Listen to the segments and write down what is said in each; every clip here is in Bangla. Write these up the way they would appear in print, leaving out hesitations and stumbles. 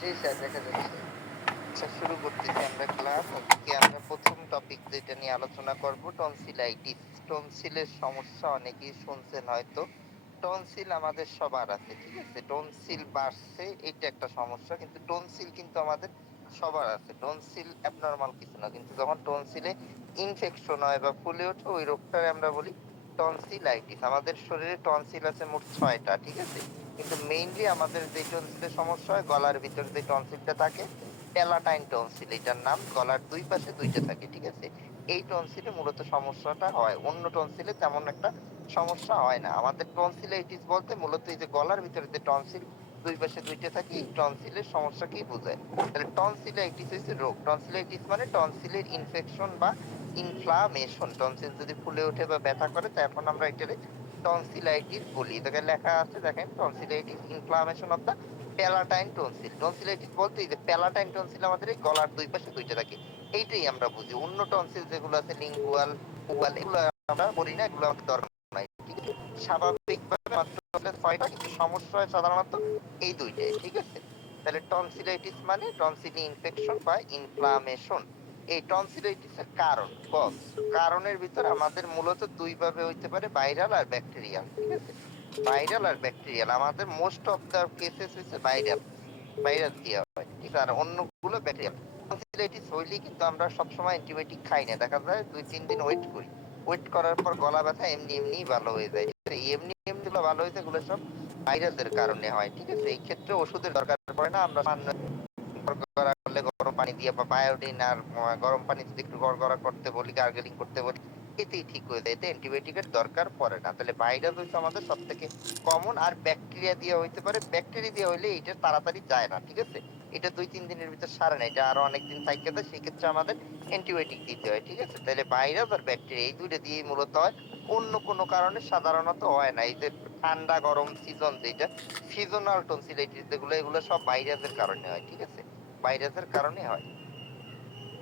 জি স্যার, দেখা যাচ্ছে। আচ্ছা, শুরু করতেছি আমরা ক্লাস। আজকে আমরা ১ম টপিক যেটা নিয়ে আলোচনা করব টনসিলাইটিস। টনসিলের সমস্যা অনেকেই শুনছেন হয়তো। টনসিল আমাদের সবার আছে, ঠিক আছে? টনসিল বাড়ছে এটা একটা সমস্যা। কিন্তু টনসিল কিন্তু আমাদের সবার আছে। টনসিল অ্যাবনরমাল কিছু না। কিন্তু যখন টনসিলে ইনফেকশন হয় বা ফুলে ওঠে ওই রোগটারে আমরা বলি টনসিলাইটিস। আমাদের শরীরে টনসিল আছে মোট ৬ টা, ঠিক আছে? কিন্তু মেইনলি আমাদের যে টনসিলের সমস্যা হয় গলার ভিতর যে টনসিলটা থাকে প্যালাটাইন টনসিল এটার নাম। গলার ২ পাশে ২ টা থাকে, ঠিক আছে? এই টনসিলে মূলত সমস্যাটা হয়। অন্য টনসিলে তেমন একটা সমস্যা হয় না। আমাদের টনসিলাইটিস বলতে মূলত এই যে গলার ভিতরে যে টনসিল ২ পাশে ২ টা থাকে এই টনসিলের সমস্যাকেই বোঝায়। তাহলে টনসিলাইটিস হইছে রোগ। টনসিলাইটিস মানে টনসিলের ইনফেকশন বা ইনফ্লামেশন। টনসিল যদি ফুলে ওঠে বা ব্যথা করে তখন আমরা এটারে টনসিলাইটিস বলি। এটাকে লেখা আছে দেখেন tonsillitis inflammation of the palatine tonsil. Tonsillitis বলতে এই যে প্যালাটাইন টনসিল আমাদের এই গলার ২ পাশে ২ টা থাকে। এইটাই আমরা বুঝি। অন্য টনসিল যেগুলো আছে লিঙ্গুয়াল, ওরাল এগুলো আমরা বলি না, এগুলো আমাদের দরকার নাই। ঠিক আছে? স্বাভাবিকভাবে মাত্র ৬ টা কিন্তু সমস্যা হয় সাধারণত এই ২ টায়। ঠিক আছে? তাহলে টনসিলাইটিস মানে টনসিল ইনফেকশন বা ইনফ্লামেশন। এই টনসিলাইটিস এর কজ কারণের ভিতর আমাদের মূলত ২ ভাবে হইতে পারে, ভাইরাল আর ব্যাকটেরিয়াল। ঠিক আছে? ভাইরাল আর ব্যাকটেরিয়াল। আমাদের মোস্ট অফ দা কেসেস হইছে ভাইরাল। ভাইরাস দিয়ে হয়। ঠিক আছে? আর অন্যগুলো ব্যাকটেরিয়াল। টনসিলাইটিস হইলেই কিন্তু আমরা সবসময় অ্যান্টিবায়োটিক খাই না। দেখা যায় ২-৩ দিন ওয়েট করি। ওয়েট করার পর গলা ব্যথা এমনিই ভালো হয়ে যায়। এমনি গুলো ভালো হয়েছে এগুলো সব ভাইরাসের কারণে হয়। ঠিক আছে? এই ক্ষেত্রে ওষুধের দরকার পড়ে না। আমরা সামান্য গড়গড়া করলে গরম পানি দিয়ে বা বায়োডিন আর গরম পানি যদি একটু গড়গড়া করতে বলি, গার্গলিং করতে বলি, এতেই ঠিক হয়ে যায়। এতে অ্যান্টিবায়োটিকের দরকার পড়ে না। তাহলে ভাইরাস হচ্ছে আমাদের সবথেকে কমন। আর ব্যাকটেরিয়া দিয়ে হইতে পারে। ব্যাকটেরিয়া দিয়ে হইলে এটা তাড়াতাড়ি যায় না। ঠিক আছে? এটা ২-৩ দিনের ভিতর সারে না। এটা আরো অনেকদিন থাইকা যায়। সেক্ষেত্রে আমাদের অ্যান্টিবায়োটিক দিতে হয়। ঠিক আছে? তাহলে ভাইরাস আর ব্যাকটেরিয়া এই ২ টা দিয়েই মূলত হয়। অন্য কোনো কারণে সাধারণত হয় না। এই যে ঠান্ডা গরম সিজন যেটা সিজনাল টনসিলাইটিস যেগুলো এগুলো সব ভাইরাসের কারণে হয়। ঠিক আছে? ভাইরাসের কারণে হয়।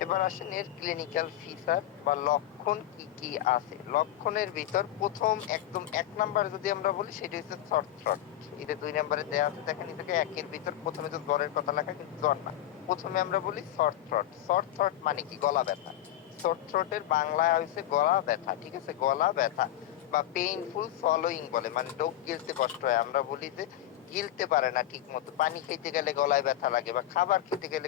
এবার আসেন এর ক্লিনিক্যাল ফিচার বা লক্ষণ কি কি আছে। লক্ষণের ভিতর প্রথম একদম ১ নাম্বার যদি আমরা বলি সেটা হচ্ছে সর থ্রোট। এটা ২ নাম্বারে দেয়া আছে দেখেন, এটাকে ১ এর ভিতর প্রথমে তো জ্বরের কথা লেখা কিন্তু জ্বর না। প্রথমে আমরা বলি সর থ্রোট। সর থ্রোট মানে কি? গলা ব্যথা। সর থ্রোট এর বাংলায় হইছে গলা ব্যথা। ঠিক আছে? গলা ব্যথা বা পেইনফুল সোয়ালোইং বলে, মানে ঢোক গিলতে কষ্ট হয়। আমরা বলি যে গিলতে পারে না ঠিকমতো। পানি খাইতে গেলে গলায় ব্যথা লাগে বা খাবার খেতে গেলে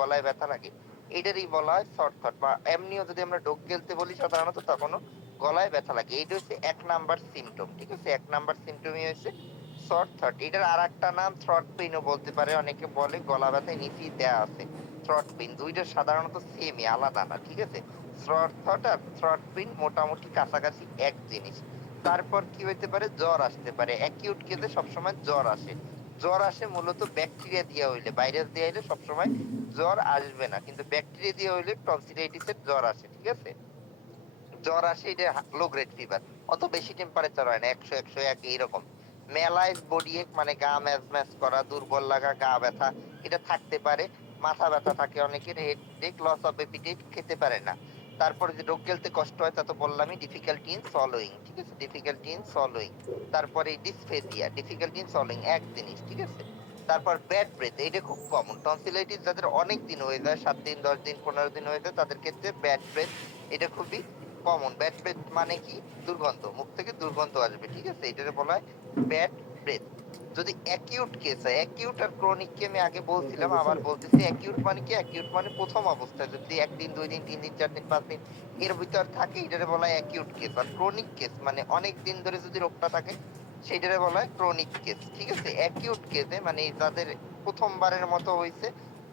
গলায় ব্যথা লাগে। এটারই বলা হয় শর্ট থট। বা এমনিও যদি আমরা ঢোক গিলতে বলি সাধারণত তখনও গলায় ব্যথা লাগে। এইটা হচ্ছে ১ নাম্বার সিম্পটম। ঠিক আছে? ১ নাম্বার সিম্পটমই হচ্ছে শর্ট থট। এটার আরেকটা নাম থ্রট পেইনও বলতে পারে। অনেকে বলে গলা ব্যথায় নিচেই দেয়া আছে থ্রট পেইন। ২ টা সাধারণত সেমই, আলাদা না। ঠিক আছে? শর্ট থট আর থ্রট পেইন মোটামুটি কাছাকাছি এক জিনিস। তারপর কি হইতে পারে? জ্বর আসতে পারে। অ্যাকিউট কেসে সবসময় জ্বর আসে। জ্বর আসে মূলত ব্যাকটেরিয়া দিয়ে হইলে, ভাইরাস দিয়ে হইলে সবসময় জ্বর আসবে না। কিন্তু ব্যাকটেরিয়া দিয়ে হইলে টনসিলাইটিস এর জ্বর আসে। ঠিক আছে? জ্বর আসে, এটা লো গ্রেড ফিভার। অত বেশি টেম্পারেচার হয় না। ১০০, ১০১ এইরকম। ম্যালাইজ বডি এক মানে গা ম্যাজ করা, দুর্বল লাগা, গা ব্যথা এটা থাকতে পারে। মাথা ব্যথা থাকে অনেকের, হেডেক, লস অফ অ্যাপিটাইট, খেতে পারে না। তারপরে যে ঢোক গিলতে কষ্ট হয় তা তো বললামই। Difficulty in swallowing. ঠিক আছে? Difficulty in swallowing. তারপরে ডিসফেজিয়া, ডিফিকাল্টি ইন সলোইং এক জিনিস। ঠিক আছে? তারপর ব্যাড ব্রেথ, এটা খুব কমন। টনসিলাইটিস যাদের অনেক দিন হয়ে যায়, ৭ দিন, ১০ দিন, ১৫ দিন হয়ে যায় তাদের ক্ষেত্রে ব্যাড ব্রেথ এটা খুবই কমন। ব্যাড ব্রেথ মানে কি? দুর্গন্ধ। মুখ থেকে দুর্গন্ধ আসবে। ঠিক আছে? এটাকে বলা হয় ব্যাড ব্রেথ। যদি অ্যাকিউট কেস হয়, অ্যাকিউট আর ক্রনিক কে আমি আগে বলছিলাম, আবার বলতেছি। অ্যাকিউট মানে কি? অ্যাকিউট মানে প্রথম অবস্থায় যদি ১ দিন, ২ দিন, ৩ দিন, ৪ দিন, ৫ দিন এর ভিতর থাকে এটারে বলা হয় অ্যাকিউট কেস। আর ক্রনিক কেস মানে অনেক দিন ধরে যদি রোগটা থাকে সেটারে বলা হয় ক্রনিক কেস। ঠিক আছে? অ্যাকিউট কেসে মানে যাদের প্রথমবারের মতো হইছে,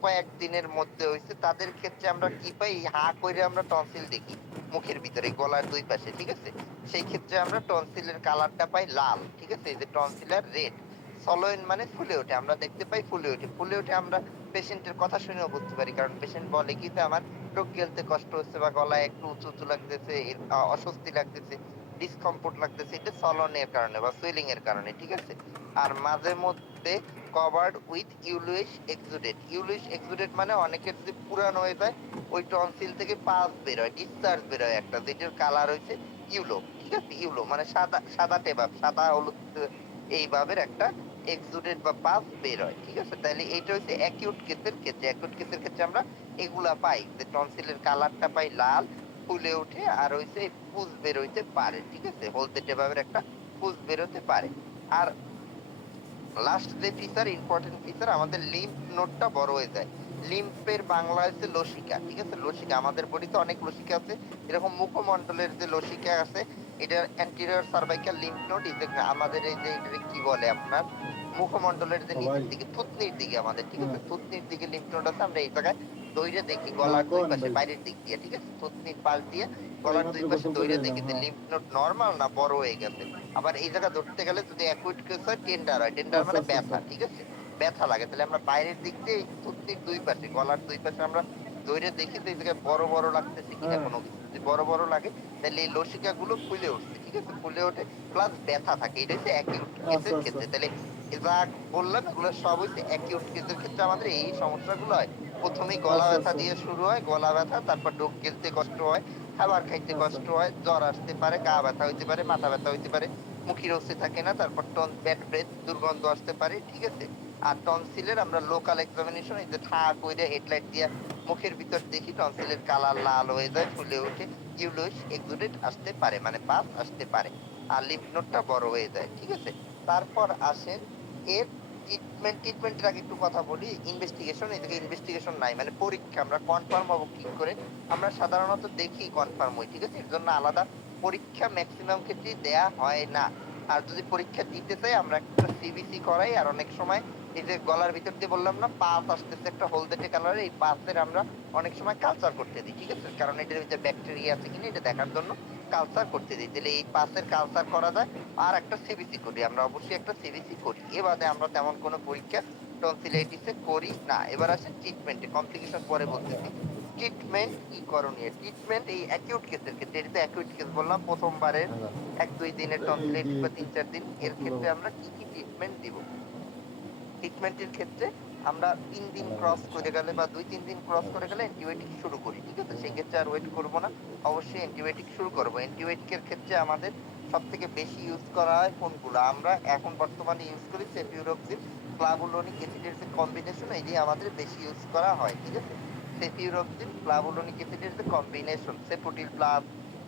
কয়েকদিনের মধ্যে হইছে, তাদের ক্ষেত্রে আমরা কি পাই? হা কইরে আমরা টনসিল দেখি মুখের ভিতরে, গলার ২ পাশে। ঠিক আছে? সেই ক্ষেত্রে আমরা টনসিলের কালারটা পাই লাল। ঠিক আছে? এই যে টনসিলার রেড। সলোইন মানে ফুলে ওঠে। আমরা দেখতে পাই ফুলে ওঠে। ফুলে ওঠে আমরা পেশেন্টের কথা শুনেও বুঝতে পারি। কারণ পেশেন্ট বলে কি যে আমার ঢোক গিলতে কষ্ট হচ্ছে বা গলায় একটু উঁচু লাগতেছে, অস্বস্তি লাগতেছে, ডিসকমফোর্ট লাগতেছে। এটা সলনের কারণে বা সুয়েলিং এর কারণে। ঠিক আছে? আর মাঝে মধ্যে কভারড উইথ ইউলুইশ এক্সুডেট। ইউলুইশ এক্সুডেট মানে অনেকের যদি পুরানো হয়ে যায় ওই টনসিল থেকে পাস বের হয়, ডিসচার্জ বের হয় একটা, যেটার কালার হইছে ইউলো। ঠিক আছে? ইউলো মানে সাদা সাদাটে ভাব, সাদা হলুদ এই ভাবের একটা এক্সুডেট বা পাস বের হয়, ঠিক আছে? তাহলে এটা হচ্ছে অ্যাকিউট কেসের ক্ষেত্রে। অ্যাকিউট কেসের ক্ষেত্রে আমরা এগুলা পাই যে টনসিলের কালারটা পাই লাল, ফুলে ওঠে, আর হইছে পুজ বের হইতে পারে, ঠিক আছে? হলদেটে ভাবের একটা পুজ বের হতে পারে। আর লাস্ট যে ফিচার, ইম্পর্টেন্ট ফিচার, আমাদের লিম্ফ নোডটা বড় হয়ে যায়। লিম্ফের বাংলা হচ্ছে লসিকা, ঠিক আছে? লসিকা, আমাদের বডিতে অনেক লসিকা আছে। এরকম মুখমণ্ডলের যে লসিকা আছে, এটার অ্যান্টেরিয়র সার্ভাইকাল লিম্ফ নোড, আমাদের এই যে এটা কি বলে আপনার মুখমণ্ডলের যে নিচের দিকে থুতনির দিকে আমাদের, ঠিক আছে? থুতনির দিকে লিম্ফ নোড আছে। আমরা এই জায়গায় দইরে দেখি গলার দুই পাশে, বাইরের দিক দিয়ে, ঠিক আছে? থুতনির পাশ দিয়ে গলার দুই পাশে দইরে দেখি যে লিম্ফ নোড নরমাল না বড় হয়ে গেছে। আবার এই জায়গা ধরতে গেলে যদি অ্যাকুইট কেস হয়, টেন্ডার হয়। টেন্ডার মানে ব্যথা, ঠিক আছে? ব্যথা লাগে। তাহলে আমরা বাইরের দিক দিয়ে থুতনির দুই পাশে, গলার দুই পাশে আমরা ধরে দেখি যে এই জায়গায় বড় বড় লাগতেছে কিনা কোনো কিছু। যদি বড় বড় লাগে তাহলে এই লসিকা গুলো ফুলে উঠছে, ঠিক আছে? ফুলে ওঠে প্লাস ব্যথা থাকে। এটা হচ্ছে অ্যাকিউট কেসের ক্ষেত্রে। তাহলে যা বললাম এগুলো সব হচ্ছে অ্যাকিউট কেসের ক্ষেত্রে আমাদের এই সমস্যাগুলো হয়। প্রথমেই গলা ব্যথা দিয়ে শুরু হয়, গলা ব্যথা, তারপর ঢোক গিলতে কষ্ট হয়, খাবার খাইতে কষ্ট হয়, জ্বর আসতে পারে, গা ব্যথা হইতে পারে, মাথা ব্যথা হইতে পারে, মুখের রসে থাকে না, তারপর ব্যাড ব্রেথ, দুর্গন্ধ আসতে পারে, ঠিক আছে? আর টনসিলের আমরা লোকাল এক্সামিনেশন, এই যে ঠা কইরা হেডলাইট দিয়া মুখের ভিতর দেখি টনসিলের কালার লাল হয়ে যায়, ফুলে ওঠে, ইউলুশ এক্সুডেট আসতে পারে, মানে পাস আসতে পারে, আর লিম্ফ নোডটা বড় হয়ে যায়, ঠিক আছে? তারপর আসেন এর ট্রিটমেন্টের আগে একটু কথা বলি। ইনভেস্টিগেশন, এদিকে ইনভেস্টিগেশন নাই, মানে পরীক্ষা আমরা কনফার্ম হবো কি করে? আমরা সাধারণত দেখি কনফার্ম হই, ঠিক আছে? এর জন্য আলাদা পরীক্ষা ম্যাক্সিমাম ক্ষেত্রেই দেয়া হয় না। আর যদি পরীক্ষা দিতে চাই আমরা একটা সিবিসি করাই। আর অনেক সময় এই যে গলার ভিতর দিয়ে বললাম না পাস আসতেছে একটা হলদেটে কালারের, এই পাসের আমরা অনেক সময় কালচার করতে দিই, ঠিক আছে? কারণ এটার ভিতরে ব্যাকটেরিয়া আছে কিনা এটা দেখার জন্য কালচার করতে দিই। তাহলে এই পাসের কালচার করা যায়। আর একটা সিবিসি করি, আমরা অবশ্যই একটা সিবিসি করি। এ বাদে আমরা তেমন কোনো পরীক্ষা টনসিলাইটিসে করি না। এবার আসেন ট্রিটমেন্টে, কমপ্লিকেশন পরে বলতেছি। ট্রিটমেন্ট কি করণীয়? ট্রিটমেন্ট এই অ্যাকিউট কেসের ক্ষেত্রে, এটা অ্যাকিউট কেস বললাম, প্রথমবারের 1-2 দিনের টনসিলাইটিস বা 3-4 দিন, এর ক্ষেত্রে আমরা কি কি ট্রিটমেন্ট দিব? ট্রিটমেন্টের ক্ষেত্রে আমরা 3 দিন ক্রস করে গেলে বা 2-3 দিন ক্রস করে গেলে অ্যান্টিবায়োটিক শুরু করি, ঠিক আছে? সেই ক্ষেত্রে আর ওয়েট করব না, অবশ্যই অ্যান্টিবায়োটিক শুরু করব। অ্যান্টিবায়োটিকের ক্ষেত্রে আমাদের সবথেকে বেশি ইউজ করা হয় কোনগুলো? আমরা এখন বর্তমানে ইউজ করি সেফিউরক্সিল ক্লাবুলোনিক অ্যাসিডের যে কম্বিনেশন, এটি আমাদের বেশি ইউজ করা হয়, ঠিক আছে? সেফিউরক্সিল ক্লাবুলোনিক অ্যাসিডের যে কম্বিনেশন, সেফুটিল প্লাস,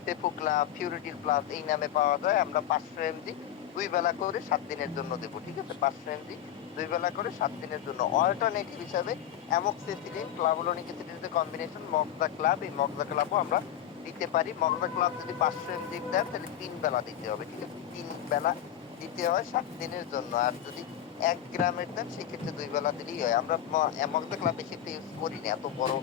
সেফুক্লা, ফিউরিটিল প্লাস এই নামে পাওয়া যায়। আমরা 500 এমজি 2 বেলা করে 7 দিনের জন্য দেব, ঠিক আছে? 500 এমজি 2 বেলা করে 7 দিনের জন্য। অল্টারনেটিভ হিসাবে অ্যামোক্সিসিলিন ক্লাবুলোনিক অ্যাসিডের যে কম্বিনেশন মক্সা ক্লাব, এই মক্সা ক্লাবও আমরা দিতে পারি। মক্সা ক্লাব যদি 500 এমজি দেন তাহলে 3 বেলা দিতে হবে, ঠিক আছে? 3 বেলা দিতে হয় 7 দিনের জন্য। আর যদি 1 গ্রামের দেন সেক্ষেত্রে 2 বেলা দিলেই হয়। আমরা মক্সা ক্লাব বেশি একটা ইউজ করি না, এত বড়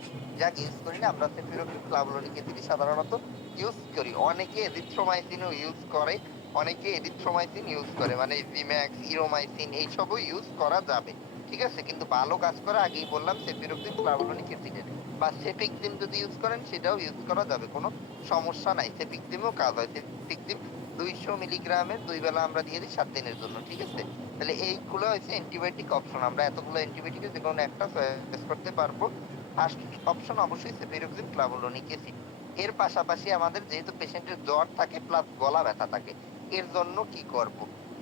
জাগ ইউজ করি না। আমরা সেফিরোক্সিল ক্লাবুলোনিক অ্যাসিড সাধারণত ইউজ করি। অনেকে এরিথ্রোমাইসিনও ইউজ করে, অনেকে এরিথ্রোমাইসিন ইউজ করে, মানে ভিম্যাক্স, ইরোমাইসিন এইসবও ইউজ করা যাবে, ঠিক আছে? কিন্তু ভালো কাজ করা আগেই বললাম সেফিরোক্সিন ক্লাবুলোনিক অ্যাসিডের, বা সেফিক্সিম যদি ইউজ করেন সেটাও ইউজ করা যাবে, কোনো সমস্যা নাই। সেফিক্সিমও কাজ হয়। সেফিক্সিম 200 মিলিগ্রামের 2 বেলা আমরা দিয়ে দিই 7 দিনের জন্য, ঠিক আছে? তাহলে এইগুলো হচ্ছে অ্যান্টিবায়োটিক অপশন। আমরা এতগুলো অ্যান্টিবায়োটিকের যে কোনো একটা চয়েস করতে পারবো। ফার্স্ট অপশন অবশ্যই সেফিরোক্সিন ক্লাবুলোনিক অ্যাসিড। এর পাশাপাশি আমাদের যেহেতু পেশেন্টের জ্বর থাকে প্লাস গলা ব্যথা থাকে, এর জন্য কি করব?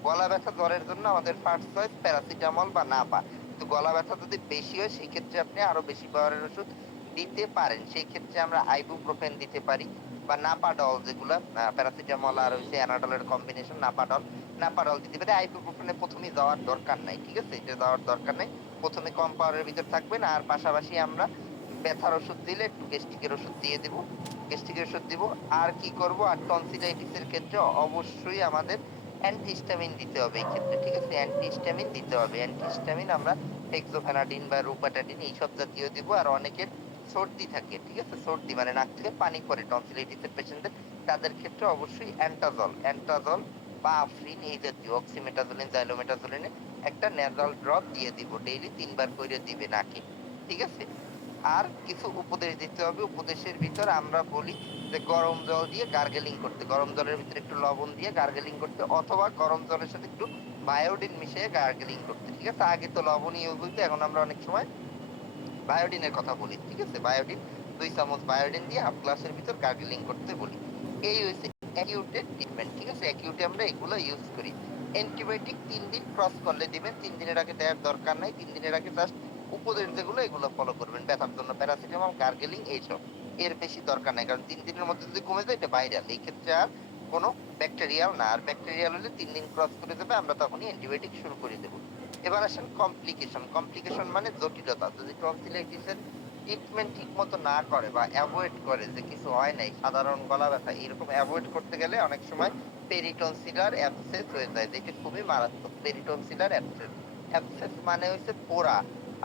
গলা ব্যথা জ্বরের জন্য আমাদের ফার্স্ট চয়েস প্যারাসিটামল বা নাপা। কিন্তু গলা ব্যথা যদি বেশি হয় সেই ক্ষেত্রে আপনি আরো বেশি পাওয়ারের ওষুধ দিতে পারেন। সেই ক্ষেত্রে আমরা আইবুপ্রোফেন দিতে পারি, বা নাপাডল, যেগুলা প্যারাসিটামল আর হচ্ছে অ্যানাডলের কম্বিনেশন, নাপাডল, নাপাডল দিতে পারি। আইবুপ্রোফেনে প্রথমেই যাওয়ার দরকার নাই, ঠিক আছে? এটা যাওয়ার দরকার নাই, প্রথমে কম পাওয়ারের ভিতর থাকবেন। আর পাশাপাশি আমরা ব্যথার ওষুধ দিলে একটু গ্যাস্ট্রিকের ওষুধ দিয়ে দিব, গ্যাস্ট্রিকের ওষুধ দিব। আর কি করব? আর টনসিলাইটিসের ক্ষেত্রে অবশ্যই আমাদের অ্যান্টিহিস্টামিন দিতে হবে এই ক্ষেত্রে, ঠিক আছে? অ্যান্টিহিস্টামিন দিতে হবে। অ্যান্টিহিস্টামিন আমরা হেক্সোফেনাডিন বা রুপাটাডিন এইসব জাতীয় দিব। আর অনেকের সর্দি থাকে, ঠিক আছে? সর্দি মানে নাক থেকে পানি পড়ে টনসিলাইটিসের পেশেন্টদের, তাদের ক্ষেত্রে অবশ্যই অ্যান্টাজল বা আফরিন এই জাতীয় অক্সিমেটাজোলিন, জাইলোমেটাজোলিনে একটা নেজাল ড্রপ দিয়ে দিব। ডেইলি 3 বার করে দিবে নাকে, ঠিক আছে? আর কিছু উপদেশ দিতে হবে। উপদেশের ভিতর আমরা বলি যে গরম জল দিয়ে গার্গেলিং করতে, গরম জলের ভিতরে একটু লবণ দিয়ে গার্গেলিং করতে, অথবা গরম জলের সাথে একটু বায়োডিন মিশিয়ে গার্গেলিং করতে, ঠিক আছে? আগে তো লবণ ইউজ হইতো, এখন আমরা অনেক সময় বায়োডিনের কথা বলি, ঠিক আছে? বায়োডিন 2 চামচ বায়োডিন দিয়ে হাফ গ্লাসের ভিতর গার্গেলিং করতে বলি। এই হচ্ছে অ্যাকিউটের ট্রিটমেন্ট, ঠিক আছে? অ্যাকিউটে আমরা এগুলো ইউজ করি। অ্যান্টিবায়োটিক 3 দিন ক্রস করলে দিবেন, 3 দিনের আগে দেওয়ার দরকার নাই। 3 দিনের আগে জাস্ট উপদেশ যেগুলো এগুলো ফলো করবেন। ব্যথার জন্য প্যারাসিটামল, গার্গেলিং এইসব। এর বেশি দরকার নাই। কারণ 3 দিনের মধ্যে যদি কমে যায় এটা ভাইরাল। এই ক্ষেত্রে আর কোনো ব্যাকটেরিয়াল না। আর ব্যাকটেরিয়াল হলে 3 দিন ক্রস করে যাবে, আমরা তখনই অ্যান্টিবায়োটিক শুরু করে দেব। এবার আসেন কমপ্লিকেশন। কমপ্লিকেশন মানে জটিলতা। যদি টনসিলাইটিসের ট্রিটমেন্ট ঠিকমতো না করে বা এভয়েড করে যে কিছু হয় নাই, সাধারণ গলা ব্যথা এরকম এভয়েড করতে গেলে অনেক সময় পেরিটনসিলার অ্যাবসেস হয়ে যায়, যেটা খুবই মারাত্মক। পেরিটনসিলার অ্যাবসেস, অ্যাবসেস মানে হচ্ছে পোড়া।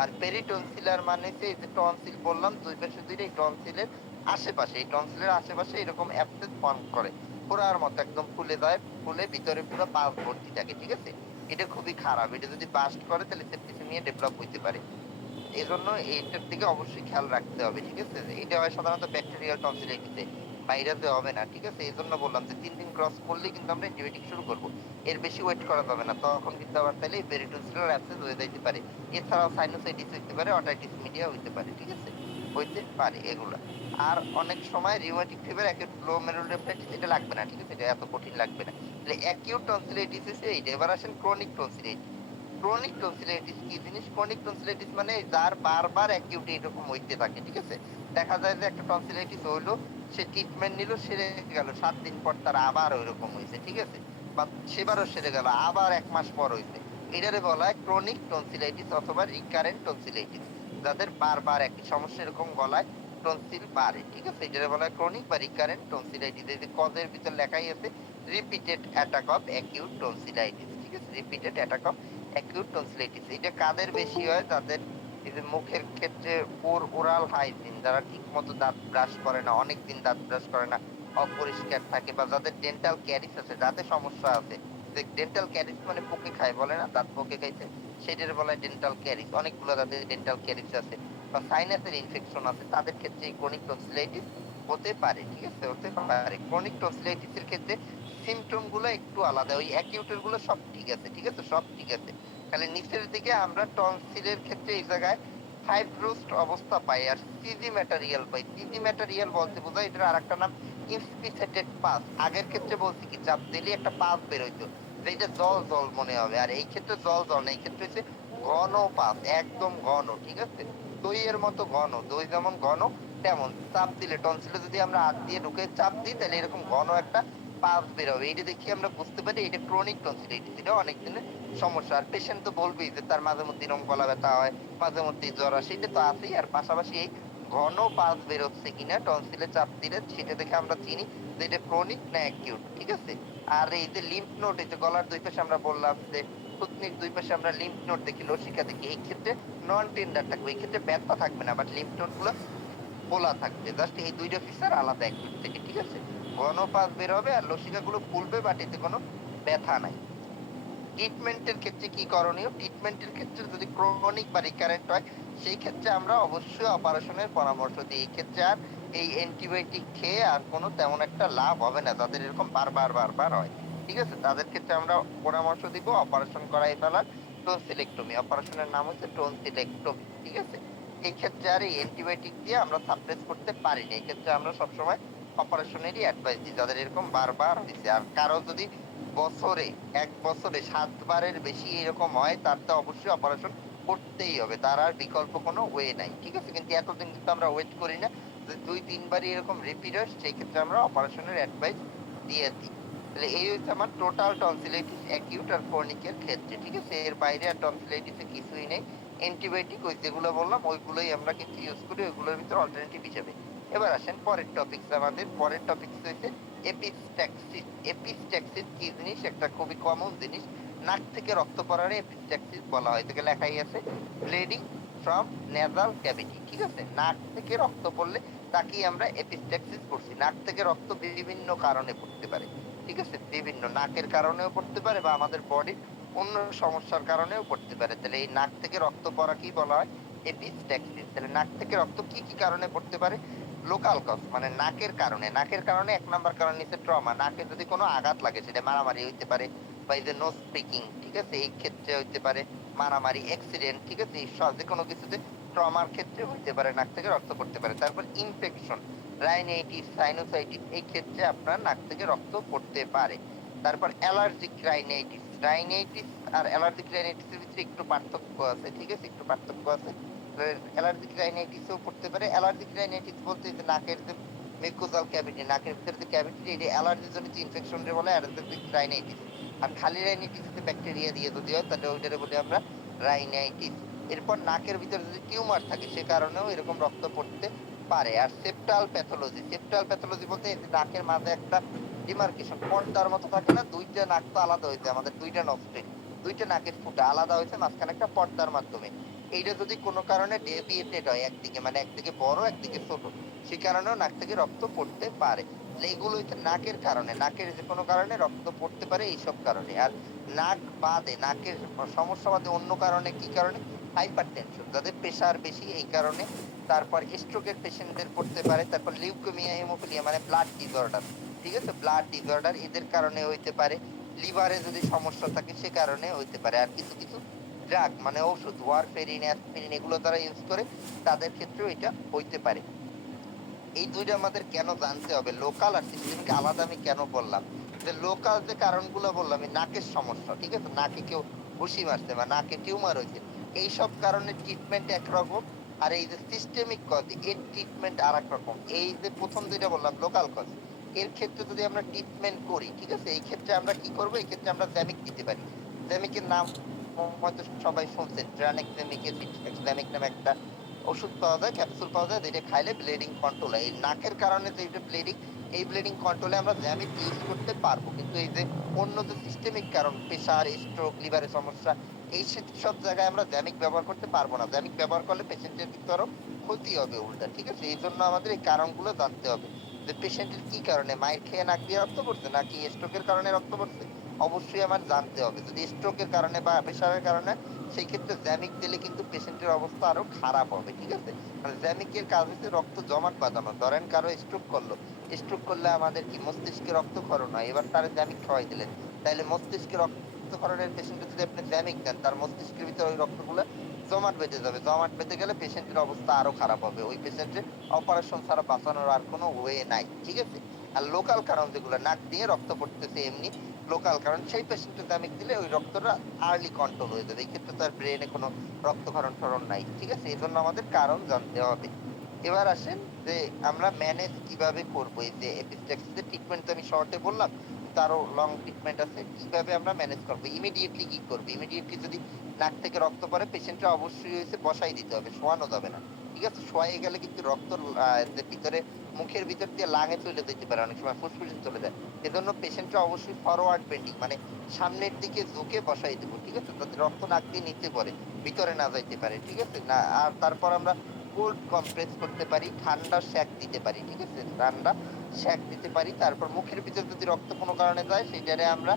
আর পেরিটনসিলার মানে হচ্ছে এই যে টনসিল বললাম দুই পাশে দুইটা, এই টনসিলের আশেপাশে, এই টনসিলের আশেপাশে এরকম অ্যাবসেস ফর্ম করে, পোড়ার মতো একদম ফুলে যায়, ফুলে ভিতরে পুরো পাস ভর্তি থাকে। ঠিক আছে, এটা খুবই খারাপ। এটা যদি বাস্ট করে তাহলে সেপ্টিসিমিয়া ডেভেলপ হইতে পারে। এজন্য এইটার দিকে অবশ্যই খেয়াল রাখতে হবে। ঠিক আছে, এটা হয় সাধারণত ব্যাকটেরিয়াল টনসিলাইটিসে, ভাইরাসে হবে না। ঠিক আছে, এই জন্য বললাম যে 3 দিন ক্রস করলেই কিন্তু আমরা অ্যান্টিবায়োটিক শুরু করব। এর বেশি ওয়েট করা যাবে না, তখন কিন্তু আবার তাহলে পেরিটনসিলার অ্যাবসেস হয়ে যাইতে পারে। এছাড়াও সাইনোসাইটিস হইতে পারে, অটাইটিস মিডিয়া হইতে পারে। ঠিক আছে, হইতে পারে এগুলা। আর অনেক সময় রিউমাটিক ফিভার, অ্যাকিউট গ্লোমেরুলারনেফ্রাইটিস এটা লাগবে না। ঠিক আছে, এটা এত কঠিন লাগবে না। তাহলে অ্যাকিউট টনসিলাইটিস হচ্ছে এইটা। এবার আসেন ক্রনিক টনসিলাইটিস। ক্রনিক টনসিলাইটিস কি জিনিস? ক্রনিক টনসিলাইটিস মানে যার বারবার অ্যাকিউট এরকম হইতে থাকে। ঠিক আছে, দেখা যায় যে একটা টনসিলাইটিস হইলো, সে ট্রিটমেন্ট নিল, সেরে গেল, 7 দিন পর তার আবার ওইরকম হয়েছে। ঠিক আছে, বা সেবারও সেরে গেল, আবার 1 মাস পর হয়েছে। এটারে বলা হয় ক্রনিক টনসিলাইটিস অথবা রিকারেন্ট টনসিলাইটিস। যাদের বারবার একই সমস্যা এরকম গলায় টনসিল বাড়ে। ঠিক আছে, এটারে বলা হয় ক্রনিক বা রিকারেন্ট টনসিলাইটিস। এই যে কজের ভিতর লেখাই আছে repeated attack of acute tonsillitis. ঠিক আছে, repeated attack of acute tonsillitis. এটা কাদের বেশি হয়? যাদের এই যে মুখের ক্ষেত্রে ওরাল হাইজিন, যারা ঠিক মতো দাঁত ব্রাশ করে না, অনেকদিন দাঁত ব্রাশ করে না, অপরিষ্কার থাকে, বা যাদের ডেন্টাল ক্যারিস আছে, দাঁতে সমস্যা আছে। যে ডেন্টাল ক্যারিস মানে পোকে খায় বলে না, দাঁত পোকে খাইছে, সেটার বলা হয় ডেন্টাল ক্যারিস। অনেকগুলো দাঁতের ডেন্টাল ক্যারিস আছে, বা সাইনাসের ইনফেকশন আছে, তাদের ক্ষেত্রে এই ক্রনিক টনসিলাইটিস হতে পারে। ঠিক আছে, হতে পারে। ক্রনিক টনসিলাইটিসের ক্ষেত্রে সিমটম গুলো একটু আলাদা। ওই অ্যাকিউটের গুলো সব ঠিক আছে। ঠিক আছে, সব ঠিক আছে। তাহলে নিচের দিকে আমরা টনসিলের ক্ষেত্রে এই জায়গায় ফাইব্রোস্ট অবস্থা পাই আর সিজি ম্যাটেরিয়াল পাই। সিজি ম্যাটেরিয়াল বলতে বোঝায় এটার আরেকটা নাম ইনসপিসেটেড পাস। আগের ক্ষেত্রে বলছি কি চাপ দিলে একটা পাস বের হইতো, যেটা জল জল মনে হবে। আর এই ক্ষেত্রে জল জল না, এই ক্ষেত্রে হচ্ছে ঘন পাস, একদম ঘন। ঠিক আছে, দইয়ের মতো ঘন। দই যেমন ঘন তেমন চাপ দিলে, টনসিলে যদি আমরা হাত দিয়ে ঢুকে চাপ দিই তাহলে এরকম ঘন একটা পাস বের হবে। এটা দেখি আমরা বুঝতে পারি এটা ক্রনিক টনসিলাইটিস। এটা অনেক দিনের সমস্যা। আর পেশেন্ট তো বলবেই যে তার মাঝে মধ্যে এরকম গলা ব্যথা হয়, মাঝে মধ্যে জ্বর আসে, এটা তো আছেই। আর পাশাপাশি এই ঘন পাস বেরোচ্ছে কিনা টনসিলে চাপ দিলে, সেটা দেখে আমরা চিনি যে এটা ক্রনিক না অ্যাকিউট। ঠিক আছে, আর এই যে লিম্ফ নোড, এই যে গলার দুই পাশে আমরা বললাম যে থুতনির দুই পাশে আমরা লিম্ফ নোড দেখি, লসিকা দেখি, এই ক্ষেত্রে নন টেন্ডার থাকবে, এই ক্ষেত্রে ব্যথা থাকবে না, বাট লিম্ফ নোড গুলো খোলা থাকবে। জাস্ট এই দুইটা ফিচার আলাদা অ্যাকিউট থেকে। ঠিক আছে, ঘন পাস বের হবে আর লসিকা গুলো ফুলবে, বাট এতে কোনো ব্যথা নাই। ট্রিটমেন্টের ক্ষেত্রে কি করণীয়? ট্রিটমেন্টের ক্ষেত্রে যদি ক্রনিক বা রিকারেন্ট হয়, সেই ক্ষেত্রে আমরা অবশ্যই অপারেশনের পরামর্শ দিই। এই ক্ষেত্রে আর এই অ্যান্টিবায়োটিক খেয়ে আর কোনো তেমন একটা লাভ হবে না, যাদের এরকম বারবার বারবার হয়। ঠিক আছে, তাদের ক্ষেত্রে আমরা পরামর্শ দিব অপারেশন করাই ফেলার, টনসিলেক্টমি। অপারেশনের নাম হচ্ছে টনসিলেক্টমি। ঠিক আছে, এই ক্ষেত্রে আর এই অ্যান্টিবায়োটিক দিয়ে আমরা সাপ্রেস করতে পারি না। এই ক্ষেত্রে আমরা সবসময় অপারেশনেরই অ্যাডভাইস দিই যাদের এরকম বারবার হয়েছে। আর কারো যদি বছরে 1 বছরে 7 বারের বেশি এরকম হয়, তার তো অবশ্যই অপারেশন করতেই হবে, তার আর বিকল্প কোনো ওয়ে নাই। ঠিক আছে, কিন্তু এতদিন কিন্তু আমরা ওয়েট করি না যে 2-3 বারই এরকম রিপিট হয়, সেই ক্ষেত্রে আমরা অপারেশনের অ্যাডভাইস দিয়ে দিই। তাহলে এই হচ্ছে আমার টোটাল টনসিলাইটিস অ্যাকিউট আর ক্রনিকের ক্ষেত্রে। ঠিক আছে, এর বাইরে আর টনসিলাইটিসে কিছুই নেই। অ্যান্টিবায়োটিক ওই যেগুলো বললাম ওইগুলোই আমরা কিন্তু ইউজ করি, ওইগুলোর ভিতরে অল্টারনেটিভ হিসেবে। এবার আসেন পরের টপিকস। আমাদের পরের টপিকস হচ্ছে এপিস্ট্যাক্সিস। এপিস্ট্যাক্সিস কি জিনিস? একটা খুবই কমন জিনিস। নাক থেকে রক্ত পড়ারে এপিস্ট্যাক্সিস বলা হয়। থেকে লেখাই আছে ব্লিডিং ফ্রম নেজাল ক্যাভিটি। ঠিক আছে, নাক থেকে রক্ত পড়লে তাকেই আমরা এপিস্ট্যাক্সিস করছি। নাক থেকে রক্ত বিভিন্ন কারণে পড়তে পারে। ঠিক আছে, বিভিন্ন নাকের কারণেও পড়তে পারে, বা আমাদের বডির অন্য সমস্যার কারণেও পড়তে পারে। তাহলে এই নাক থেকে রক্ত পড়া কি বলা হয়? এপিস্ট্যাক্সিস। তাহলে নাক থেকে রক্ত কি কি কারণে পড়তে পারে? লোকাল কজ মানে নাকের কারণে। নাকের কারণে 1 নাম্বার কারণ নিচে ট্রমা। নাকে যদি কোনো আঘাত লাগে, সেটা মারামারি হইতে পারে, বা এই যে নোজ পিকিং, ঠিক আছে, এই ক্ষেত্রে হইতে পারে, মারামারি, অ্যাক্সিডেন্ট, ঠিক আছে, এই যে কোনো কিছুতে ট্রমার ক্ষেত্রে হইতে পারে, নাক থেকে রক্ত পড়তে পারে। তারপর ইনফেকশন, রাইনাইটিস, সাইনোসাইটিস, এই ক্ষেত্রে আপনার নাক থেকে রক্ত পড়তে পারে। তারপর অ্যালার্জিক রাইনাইটিস, রাইনাইটিস আর অ্যালার্জিক রাইনাইটিসের ভিতরে একটু পার্থক্য আছে, ঠিক আছে? একটু পার্থক্য আছে। অ্যালার্জিক রাইনাইটিসও পড়তে পারে। অ্যালার্জিক রাইনাইটিস বলতে যে নাকের যে মিউকোজাল ক্যাভিটি, নাকের ভিতরে যে ক্যাভিটি, এটা অ্যালার্জি জনিত ইনফেকশন রে বলে অ্যালার্জিক রাইনাইটিস। আর খালি রাইনাইটিসে ব্যাকটেরিয়া দিয়ে যদি হয় তাহলে ওইটারে বলি আমরা রাইনাইটিস। এরপর নাকের ভিতরে যদি টিউমার থাকে সে কারণেও এরকম রক্ত পড়তে পারে। আর সেপ্টাল প্যাথোলজি, সেপ্টাল প্যাথোলজি বলতে নাকের মাঝে একটা ডিমার্কেশন পর্দার মতো থাকে না, দুইটা নাক তো আলাদা হয়েছে, আমাদের দুইটা নস্ট্রিল, দুইটা নাকের ফুটা আলাদা হয়েছে মাঝখানে একটা পর্দার মাধ্যমে। এইটা যদি কোনো কারণে ডেভিয়েটেড হয় একদিকে, মানে একদিকে বড় একদিকে ছোট, সেই কারণেও নাক থেকে রক্ত পড়তে পারে। এইগুলো হচ্ছে নাকের কারণে, নাকের যে কোনো কারণে রক্ত পড়তে পারে এইসব কারণে। আর নাক বাদে, নাকের সমস্যা বাদে অন্য কারণে, কি কারণে? হাইপার টেনশন, যাদের প্রেশার বেশি এই কারণে। তারপর স্ট্রোকের পেশেন্টদের পড়তে পারে। তারপর লিউকেমিয়া, হেমোফিলিয়া মানে ব্লাড ডিসঅর্ডার, ঠিক আছে? ব্লাড ডিসঅর্ডার এদের কারণে হইতে পারে। লিভারে যদি সমস্যা থাকে সে কারণে হইতে পারে। আর কিছু কিছু ড্রাগ মানে ওষুধ, ওয়ারফেরিন, অ্যাসপিরিন এগুলো তারা ইউজ করে, তাদের ক্ষেত্রেও এটা হইতে পারে। এই দুইটা আমাদের কেন জানতে হবে? লোকাল আর সিস্টেমকে আলাদা আমি কেন বললাম? যে লোকাল যে কারণগুলো বললাম, এই নাকের সমস্যা, ঠিক আছে? নাকে কেউ ঘুষি মারছে বা নাকে টিউমার হয়েছে, এইসব কারণে ট্রিটমেন্ট একরকম। আর এই যে সিস্টেমিক কজ, এর ট্রিটমেন্ট আর এক রকম। এই যে প্রথম দুইটা বললাম লোকাল কজ, এর ক্ষেত্রে যদি আমরা ট্রিটমেন্ট করি, ঠিক আছে, এই ক্ষেত্রে আমরা কি করবো? এই ক্ষেত্রে আমরা জ্যামিক দিতে পারি। জ্যামিকের নাম হয়তো সবাই শুনছেন, ট্রানেক জ্যামিক, জ্যামিক নামে একটা ওষুধ পাওয়া যায়, ক্যাপসুল পাওয়া যায়, যেটা খাইলে ব্লিডিং কন্ট্রোল হয়। এই নাকের কারণে যে ব্লিডিং, এই ব্লিডিং কন্ট্রোলে আমরা জ্যামিক ইউজ করতে পারবো। কিন্তু এই যে অন্য যে সিস্টেমিক কারণ, প্রেশার, স্ট্রোক, লিভারের সমস্যা, এই সব জায়গায় আমরা জ্যামিক ব্যবহার করতে পারবো না। জ্যামিক ব্যবহার করলে পেশেন্টের কিন্তু আরো ক্ষতি হবে উল্টা, ঠিক আছে? এই জন্য আমাদের এই কারণগুলো জানতে হবে যে পেশেন্টের কি কারণে, মায়ের খেয়ে নাক দিয়ে রক্ত পড়ছে নাকি স্ট্রোকের কারণে রক্ত পড়ছে, অবশ্যই আমার জানতে হবে। যদি স্ট্রোকের কারণে বা প্রেশারের কারণে, সেই ক্ষেত্রে জ্যামিক দিলে কিন্তু পেশেন্টের অবস্থা আরো খারাপ হবে, ঠিক আছে? মানে জ্যামিকের কাজ হচ্ছে রক্ত জমাট বাঁধানো। ধরেন কারো স্ট্রোক করলো, স্ট্রোক করলে আমাদের কি মস্তিষ্কে রক্তক্ষরণ হয়, এবার তার জ্যামিক খাওয়াই দিলেন, তাইলে মস্তিষ্কে রক্তক্ষরণের পেশেন্টে যদি আপনি জ্যামিক দেন, তার মস্তিষ্কের ভিতরে ওই রক্তগুলো জমাট বেঁধে যাবে। জমাট বেঁধে গেলে পেশেন্টের অবস্থা আরো খারাপ হবে। ওই পেশেন্টের অপারেশন ছাড়া বাঁচানোর আর কোনো ওয়ে নাই, ঠিক আছে? আর লোকাল কারণ যেগুলো, নাক দিয়ে রক্ত পড়তেছে এমনি লোকাল কারণ, সেই পেশেন্টে জ্যামিক দিলে ওই রক্তটা আর্লি কন্ট্রোল হয়ে যাবে। এই ক্ষেত্রে তার ব্রেনে কোনো রক্তক্ষরণ টরণ নাই, ঠিক আছে? এই জন্য আমাদের কারণ জানতে হবে। এবার আসেন যে আমরা ম্যানেজ কিভাবে করবো। এই যে এপিস্ট্যাক্সিসের ট্রিটমেন্ট তো আমি শর্টে বললাম, তারও লং ট্রিটমেন্ট আছে। কিভাবে আমরা ম্যানেজ করবো? ইমিডিয়েটলি কি করবো? ইমিডিয়েটলি যদি নাক থেকে রক্ত পড়ে, পেশেন্টরা অবশ্যই হয়েছে বসাই দিতে হবে, শোয়ানো যাবে না, ঠিক আছে? শোয়াই গেলে কিন্তু রক্ত যে ভিতরে, মুখের ভিতর দিয়ে লাঙে চলে যেতে পারে, অনেক সময় ফুসফুসে চলে যায়। এজন্য পেশেন্টরা অবশ্যই ফরওয়ার্ড বেন্ডিং মানে সামনের দিকে ঝুঁকে বসাই দেবো, ঠিক আছে? যাতে রক্ত নাক দিয়ে নিচে পড়ে, ভিতরে না যাইতে পারে, ঠিক আছে? না, আর তারপর আমরা কোল্ড কম্প্রেস করতে পারি, ঠান্ডা শ্যাক দিতে পারি, ঠিক আছে? ঠান্ডা শ্যাক দিতে পারি। তারপর মুখের ভিতর যদি রক্ত কোনো কারণে যায়, সেটারে আমরা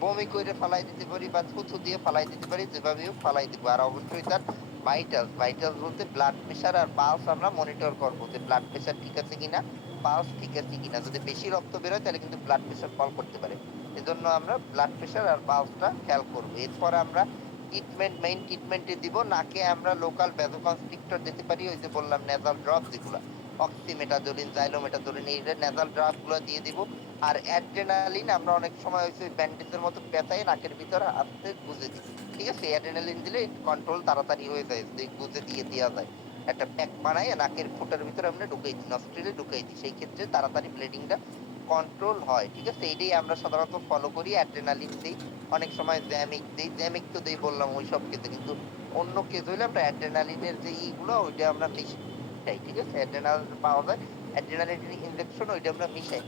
বমি করে ফালাই দিতে পারি বা থুথু দিয়ে ফালাই দিতে পারি, যেভাবে হোক ফালাই দিব। আর অবশ্যই তার ভাইটালস, ভাইটালস বলতে ব্লাড প্রেশার আর পালস আমরা মনিটর করবো, যে ব্লাড প্রেশার ঠিক আছে কিনা, পালস ঠিক আছে কিনা। যদি বেশি রক্ত বেরোয় তাহলে কিন্তু ব্লাড প্রেশার ফল করতে পারে। এজন্য আমরা ব্লাড প্রেশার আর পালসটা খেয়াল করবো। এরপর আমরা ট্রিটমেন্ট, মেইন ট্রিটমেন্টে দিব। নাকে আমরা লোকাল ভ্যাসোকনস্ট্রিক্টর দিতে পারি, ওই যে বললাম নেজাল ড্রপ যেগুলো, অক্সিমেটাজোলিন, জাইলোমেটাজোলিন, এই নেজাল ড্রপ গুলো দিয়ে দিব। আর অ্যাড্রেনালিন আমরা অনেক সময় হচ্ছে ব্যান্ডেজের মতো পেঁচাই নাকের ভিতরে আস্তে গুজে দিই, ঠিক আছে? অ্যাড্রেনালিন দিলে কন্ট্রোল তাড়াতাড়ি হয়ে যায়, যদি গুজে দিয়ে দেওয়া যায়। একটা প্যাক বানাই নাকের ফুটার ভিতরে আমরা ঢুকাই দিই, নস্ট্রিলে ঢুকাই দিই, সেই ক্ষেত্রে তাড়াতাড়ি ব্লিডিংটা কন্ট্রোল হয়, ঠিক আছে? এইটাই আমরা সাধারণত ফলো করি। অ্যাড্রেনালিন দিই, অনেক সময় জ্যামিক দিই। জ্যামিক তো দিই বললাম ওই সব ক্ষেত্রে, কিন্তু অন্য কেস হইলে আমরা অ্যাড্রেনালিনের যে ইগুলো ওইটা আমরা মিশাই, ঠিক আছে? অ্যাড্রেনালিন পাওয়া যায়, অ্যাড্রেনালিন ইনজেকশন, ওইটা আমরা মিশাই,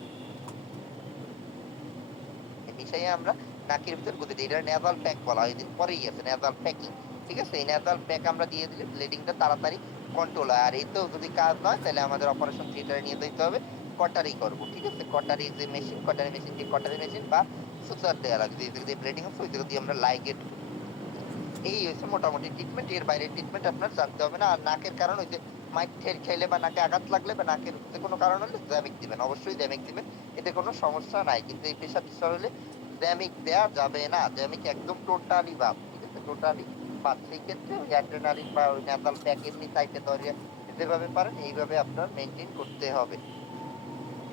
মিশাইয়ে আমরা নাকের ভিতর গুঁজে দিই। এটা নেজাল প্যাক বলা হয়, যে পরেই আছে নেজাল প্যাকিং, ঠিক আছে? এই নেজাল প্যাক আমরা দিয়ে দিলে ব্লিডিংটা তাড়াতাড়ি কন্ট্রোল হয়। আর এতেও যদি কাজ নয় তাহলে আমাদের অপারেশন থিয়েটারে নিয়ে যেতে হবে, কটারি করবো, ঠিক আছে? কটারি যে মেশিন, কটারি মেশিন দিয়ে, কটারি মেশিন বা সুচার দেওয়া লাগবে, যে জায়গায় ব্লিডিং হচ্ছে ওই জায়গা দিয়ে আমরা লাইগেট। এই হচ্ছে মোটামুটি ট্রিটমেন্ট, এর বাইরে ট্রিটমেন্ট আপনার জানতে হবে না। আর নাকের কারণ ওই যে মাইক ঠের খেলে বা নাকে আঘাত লাগলে বা নাকের যে কোনো কারণ হলে জ্যামিক দিবেন, অবশ্যই জ্যামিক দিবেন, এতে কোনো সমস্যা নাই। কিন্তু এই প্রেশার টেশার হলে জ্যামিক দেওয়া যাবে না, জ্যামিক একদম টোটালি বাদ, ঠিক আছে? টোটালি বাদ। সেই ক্ষেত্রে ওই অ্যাড্রেনালিন বা ওই ন্যাসাল প্যাক এমনি সাইটে ধরে যেভাবে পারেন এইভাবে আপনার মেনটেন করতে হবে।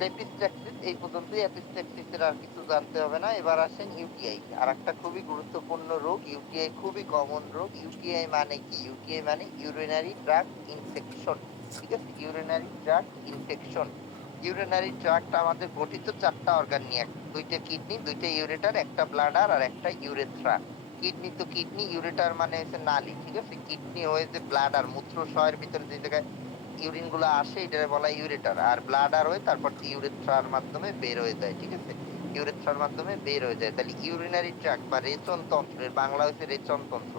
এপিস্ট্যাক্সিস এই পর্যন্তই। এপিস্ট্যাক্সিসের আর কিছু জানতে হবে না। এবার আসেন ইউটিআই, আর একটা খুবই গুরুত্বপূর্ণ রোগ। ইউটিআই খুবই কমন রোগ। ইউটিআই মানে কি? ইউটিআই মানে ইউরিনারি ট্র্যাক্ট ইনফেকশন। ঠিক আছে, urinary tract infection. Urinary tract আমাদের গঠিত 4টা অর্গান নিয়ে, 2টা কিডনি, 2টা ইউরেটার, একটা ব্লাডার আর একটা ইউরেথ্রা। কিডনি তো কিডনি, ইউরেটার মানে হচ্ছে নালী, ঠিক আছে। কিডনি হয়েছে ব্লাডার, মূত্রাশয়ের ভিতরে যে জায়গায় ইউরিন গুলো আসে এটারে বলা ইউরেটার, আর ব্লাডার হয়ে তারপর ইউরেথ্রার মাধ্যমে বের হয়ে যায়, ঠিক আছে। ইউরেথ্রার মাধ্যমে বের হয়ে যায়। তাহলে ইউরিনারি ট্র্যাক্ট বা রেচন তন্ত্র, এর বাংলা হচ্ছে রেচন তন্ত্র।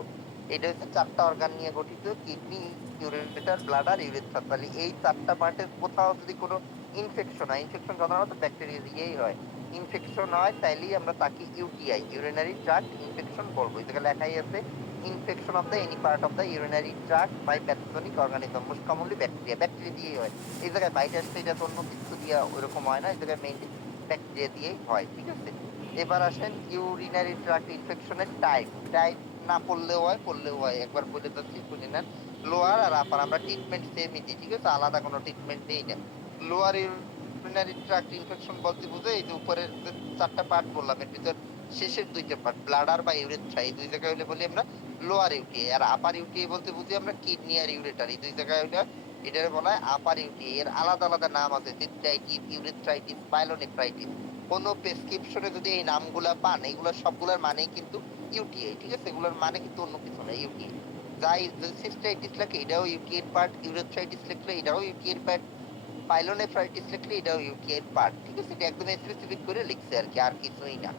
এটা হচ্ছে 4টা অর্গান নিয়ে গঠিত, কিডনি, ইউরেটার, ব্লাডার, ইউরেথ্রা। তাহলে এই 4টা পার্টের কোথাও যদি কোনো ইনফেকশন হয়, ইনফেকশন সাধারণত ব্যাকটেরিয়া দিয়েই হয়, ইনফেকশন হয় তাইলেই আমরা তাকে ইউটিআই, ইউরিনারি ট্র্যাক্ট ইনফেকশন বলবো। এই জায়গায় লেখাই আছে infection of the any part of the urinary tract by pathogenic organism, most commonly bacteria. Bacteria দিয়েই হয়। এই জায়গায় ভাইরাস এটা অন্য কিছু দিয়ে ওইরকম হয় না, এই জায়গায় মেইনলি ব্যাকটেরিয়া দিয়েই হয়, ঠিক আছে। এবার আসেন ইউরিনারি ট্র্যাক্ট ইনফেকশনের টাইপ। টাইপ না পড়লেও হয়, পড়লেও হয়, একবার বলে যাচ্ছি শুনে নেন। লোয়ার আর আপার, আমরা ট্রিটমেন্ট সেমই দিই, ঠিক আছে, আলাদা কোনো ট্রিটমেন্ট দিই না। লোয়ার ইউরিনারি ট্র্যাক্ট ইনফেকশন বলতে বুঝে এই যে উপরের যে 4টা পার্ট বললাম এর ভিতর শেষের 2টা পার্ট ব্লাডার বা ইউরেথ্রা, এই 2 জায়গায় হলে বলি আমরা লোয়ার ইউটিআই। আর আপার ইউটিআই বলতে বুঝি আমরা কিডনি আর ইউরেটার, এই 2 জায়গায় হলে এটারে বলা হয় আপার ইউটিআই। এর আলাদা আলাদা নাম আছে, সিস্টাইটিস, ইউরেথ্রাইটিস, পাইলোনেফ্রাইটিস। কোনো প্রেসক্রিপশনে যদি এই নামগুলা পান, এগুলো সবগুলোর মানেই কিন্তু ইউটিআই, ঠিক আছে। এগুলোর মানে কিন্তু অন্য কিছু না, ইউটিআই। যাই সিস্টাইটিস লেখে এটাও ইউটিআই পার্ট, ইউরেথ্রাইটিস লিখলে এটাও ইউটিআই পার্ট, পাইলোনেফ্রাইটিস লিখলে এটাও ইউটিআই পার্ট, ঠিক আছে। এটা একদম স্পেসিফিক করে লিখছে আর কি, আর কিছুই না।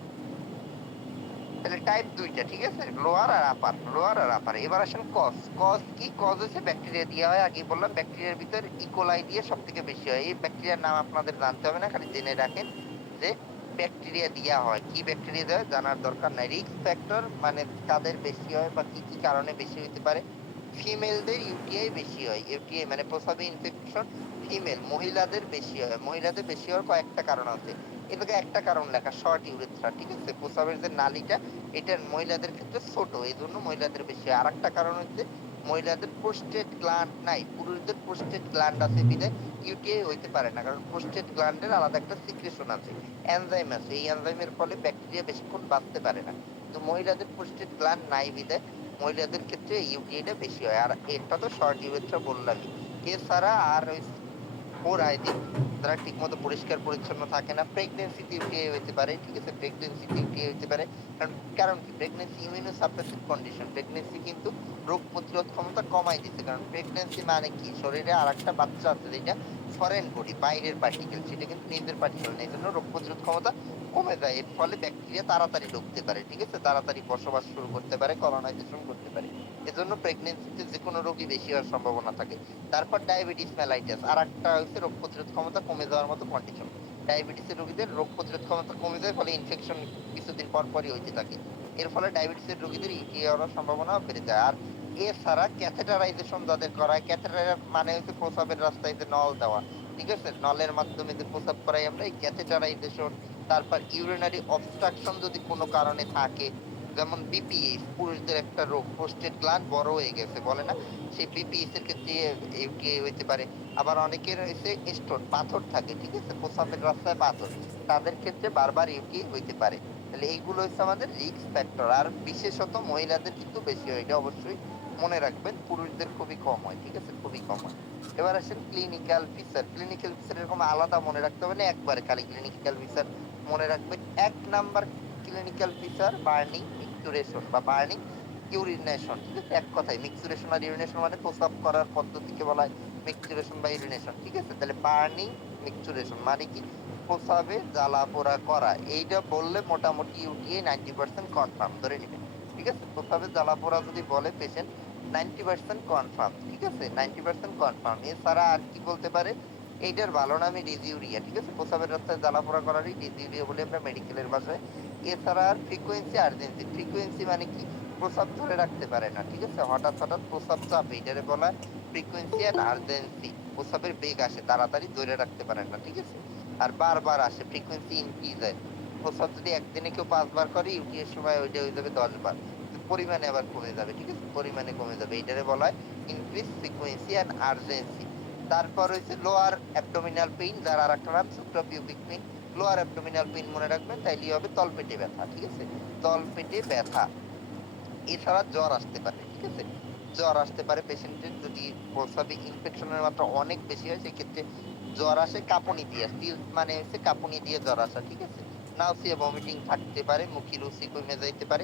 তাহলে টাইপ 2টা, ঠিক আছে, লোয়ার আর আপার, লোয়ার আর আপার। এবার আসেন কজ। কজ কি? কজ হচ্ছে ব্যাকটেরিয়া দিয়ে হয়। আগে বললাম ব্যাকটেরিয়ার ভিতর ইকোলাই দিয়ে সব থেকে বেশি হয়। এই ব্যাকটেরিয়ার নাম আপনাদের জানতে হবে না, খালি জেনে রাখেন যে ব্যাকটেরিয়া দিয়া হয়। কি ব্যাকটেরিয়া দেয় জানার দরকার নাই। রিস্ক ফ্যাক্টর মানে কাদের বেশি হয় বা কি কি কারণে বেশি হতে পারে। ফিমেলদের ইউটিআই বেশি হয়। ইউটিআই মানে প্রস্রাবে ইনফেকশন ফিমেল, মহিলাদের বেশি হয়। মহিলাদের বেশি হওয়ার কয়েকটা কারণ আছে। এটাকে একটা কারণ লেখা শর্ট ইউরেথ্রা, ঠিক আছে। প্রস্রাবের যে নালীটা এটা মহিলাদের ক্ষেত্রে ছোট, এই জন্য মহিলাদের বেশি হয়। আর একটা কারণ হচ্ছে মহিলাদের প্রোস্টেট গ্ল্যান্ড নাই, পুরুষদের প্রোস্টেট গ্ল্যান্ড আছে বিধায় ইউটিআই হইতে পারে না, কারণ প্রোস্টেট গ্ল্যান্ডের আলাদা একটা সিক্রেশন আছে, এনজাইম আছে। এই এনজাইমের ফলে ব্যাকটেরিয়া বেশিক্ষণ বাঁচতে পারে না। তো মহিলাদের প্রোস্টেট গ্ল্যান্ড নাই বিধায় মহিলাদের ক্ষেত্রে ইউটিআইটা বেশি হয়। আর এটা তো শর্ট ইউরেথ্রা বললামই। এছাড়া আর ওই দিক যারা ঠিক মতো পরিষ্কার পরিচ্ছন্ন থাকে না, প্রেগনেন্সিতে ইউটিআই হতে পারে, ঠিক আছে। প্রেগনেন্সিতে ইউটিআই হতে পারে কারণ কি? Pregnancy immuno suppressive condition. Pregnancy কিন্তু রোগ প্রতিরোধ ক্ষমতা কমাই দিচ্ছে, কারণ প্রেগনেন্সি মানে কি? শরীরে আর একটা বাচ্চা আছে যেটা ফরেন বডি, বাইরের পার্টিকেল, সেটা কিন্তু নিজের পার্টিকেল নেই, এই জন্য রোগ প্রতিরোধ ক্ষমতা কমে যায়। এর ফলে ব্যাকটেরিয়া তাড়াতাড়ি ঢুকতে পারে, ঠিক আছে, তাড়াতাড়ি বসবাস শুরু করতে পারে, কলোনাইজেশন করতে পারে। এজন্য প্রেগনেন্সিতে যে কোনো রোগী বেশি হওয়ার সম্ভাবনা থাকে। তারপর ডায়াবেটিস মেলাইটাস, আর একটা হচ্ছে রোগ প্রতিরোধ ক্ষমতা কমে যাওয়ার মতো কন্ডিশন। ডায়াবেটিসের রোগীদের রোগ প্রতিরোধ ক্ষমতা কমে যায়, ফলে ইনফেকশন কিছুদিন পর পরই হইতে থাকে। এর ফলে ডায়াবেটিসের রোগীদের ইউটিআই হওয়ার সম্ভাবনা বেড়ে যায়। আর এছাড়া ক্যাথেটারাইজেশন যাদের করা হয়, ক্যাথেটার মানে হচ্ছে প্রস্রাবের রাস্তায় যে নল দেওয়া, ঠিক আছে, নলের মাধ্যমে যে প্রস্রাব করাই আমরা, এই ক্যাথেটারাইজেশন। তারপর ইউরিনারি অবস্ট্রাকশন যদি কোনো কারণে থাকে, যেমন বিপিএস, পুরুষদের একটা রোগ, প্রোস্টেট গ্ল্যান্ড বড় হয়ে গেছে বলে না, সেই বিপিএস এর ক্ষেত্রে ইউটিআই হইতে পারে। আবার অনেকের হয়েছে স্টোন, পাথর থাকে, ঠিক আছে, প্রস্রাবের রাস্তায় পাথর, তাদের ক্ষেত্রে বারবার ইউটিআই হইতে পারে। তাহলে এইগুলো হচ্ছে আমাদের রিস্ক ফ্যাক্টর। আর বিশেষত মহিলাদের কিন্তু বেশি হয়, এটা অবশ্যই মনে রাখবেন। পুরুষদের খুবই কম হয়, ঠিক আছে, খুবই কম হয়। এবার আসেন ক্লিনিক্যাল ফিচার। ক্লিনিক্যাল ফিচার এরকম আলাদা মনে রাখতে হবে না, একবারে খালি ক্লিনিক্যাল ফিচার মনে রাখবেন। 1 নাম্বার ক্লিনিক্যাল ফিচার বার্নিং মিক্সুরেশন বা বার্নিং ইউরিনেশন, ঠিক আছে। এক কথায় মিক্সুরেশন আর ইউরিনেশন মানে প্রস্রাব করার পদ্ধতিকে বলা হয় মিক্সুরেশন বা ইউরিনেশন, ঠিক আছে। তাহলে বার্নিং মিক্সুরেশন মানে কি? প্রস্রাবে জ্বালা পোড়া করা। এইটা বললে মোটামুটি ইউটিআই 90% কনফার্ম ধরে নেবেন, ঠিক আছে। প্রস্রাবে জ্বালা পোড়া যদি বলে পেশেন্ট, 90% কনফার্ম, ঠিক আছে, 90% কনফার্ম। এছাড়া আর কি বলতে পারে? এইটার ভালো নামই ডিজিউরিয়া, ঠিক আছে। প্রস্রাবের রাস্তায় জ্বালা পোড়া করারই ডিজিউরিয়া বলে আমরা মেডিকেলের ভাষায়। এছাড়া আর ফ্রিকোয়েন্সি আর্জেন্সি। ফ্রিকোয়েন্সি মানে কি? প্রস্রাব ধরে রাখতে পারে না, ঠিক আছে, হঠাৎ হঠাৎ প্রস্রাব চাপে, এটারে বলা হয় ফ্রিকোয়েন্সি এন্ড আর্জেন্সি। প্রস্রাবের বেগ আসে, তাড়াতাড়ি ধরে রাখতে পারেন না, ঠিক আছে। আর বারবার আসে, ফ্রিকোয়েন্সি ইনক্রিজ হয়। প্রস্রাব যদি একদিনে কেউ 5 বার করে, ইউটি এর সময় ওইটা হয়ে যাবে 10 বার। পরিমাণে আবার কমে যাবে, ঠিক আছে, পরিমাণে কমে যাবে। এটারে বলা হয় ইনক্রিজ ফ্রিকোয়েন্সি এন্ড আর্জেন্সি। তারপর হচ্ছে লোয়ার অ্যাবডোমিনাল পেইন, যার আর একটা নাম সুপ্রাপিউবিক পেইন। লোয়ার অ্যাবডোমিনাল পেইন মনে রাখবেন, তাইলেই হবে তলপেটে ব্যথা, ঠিক আছে? তলপেটে ব্যথা। এছাড়া জ্বর আসতে পারে, ঠিক আছে? জ্বর আসতে পারে পেশেন্টের যদি প্রস্রাবে ইনফেকশনের মাত্রা অনেক বেশি হয়, সেক্ষেত্রে জ্বর আসে কাঁপুনি দিয়ে, মানে হচ্ছে কাঁপুনি দিয়ে জ্বর আসা, ঠিক আছে? নাউসিয়া ভমিটিং থাকতে পারে, মুখে রুচি কমে যাইতে পারে।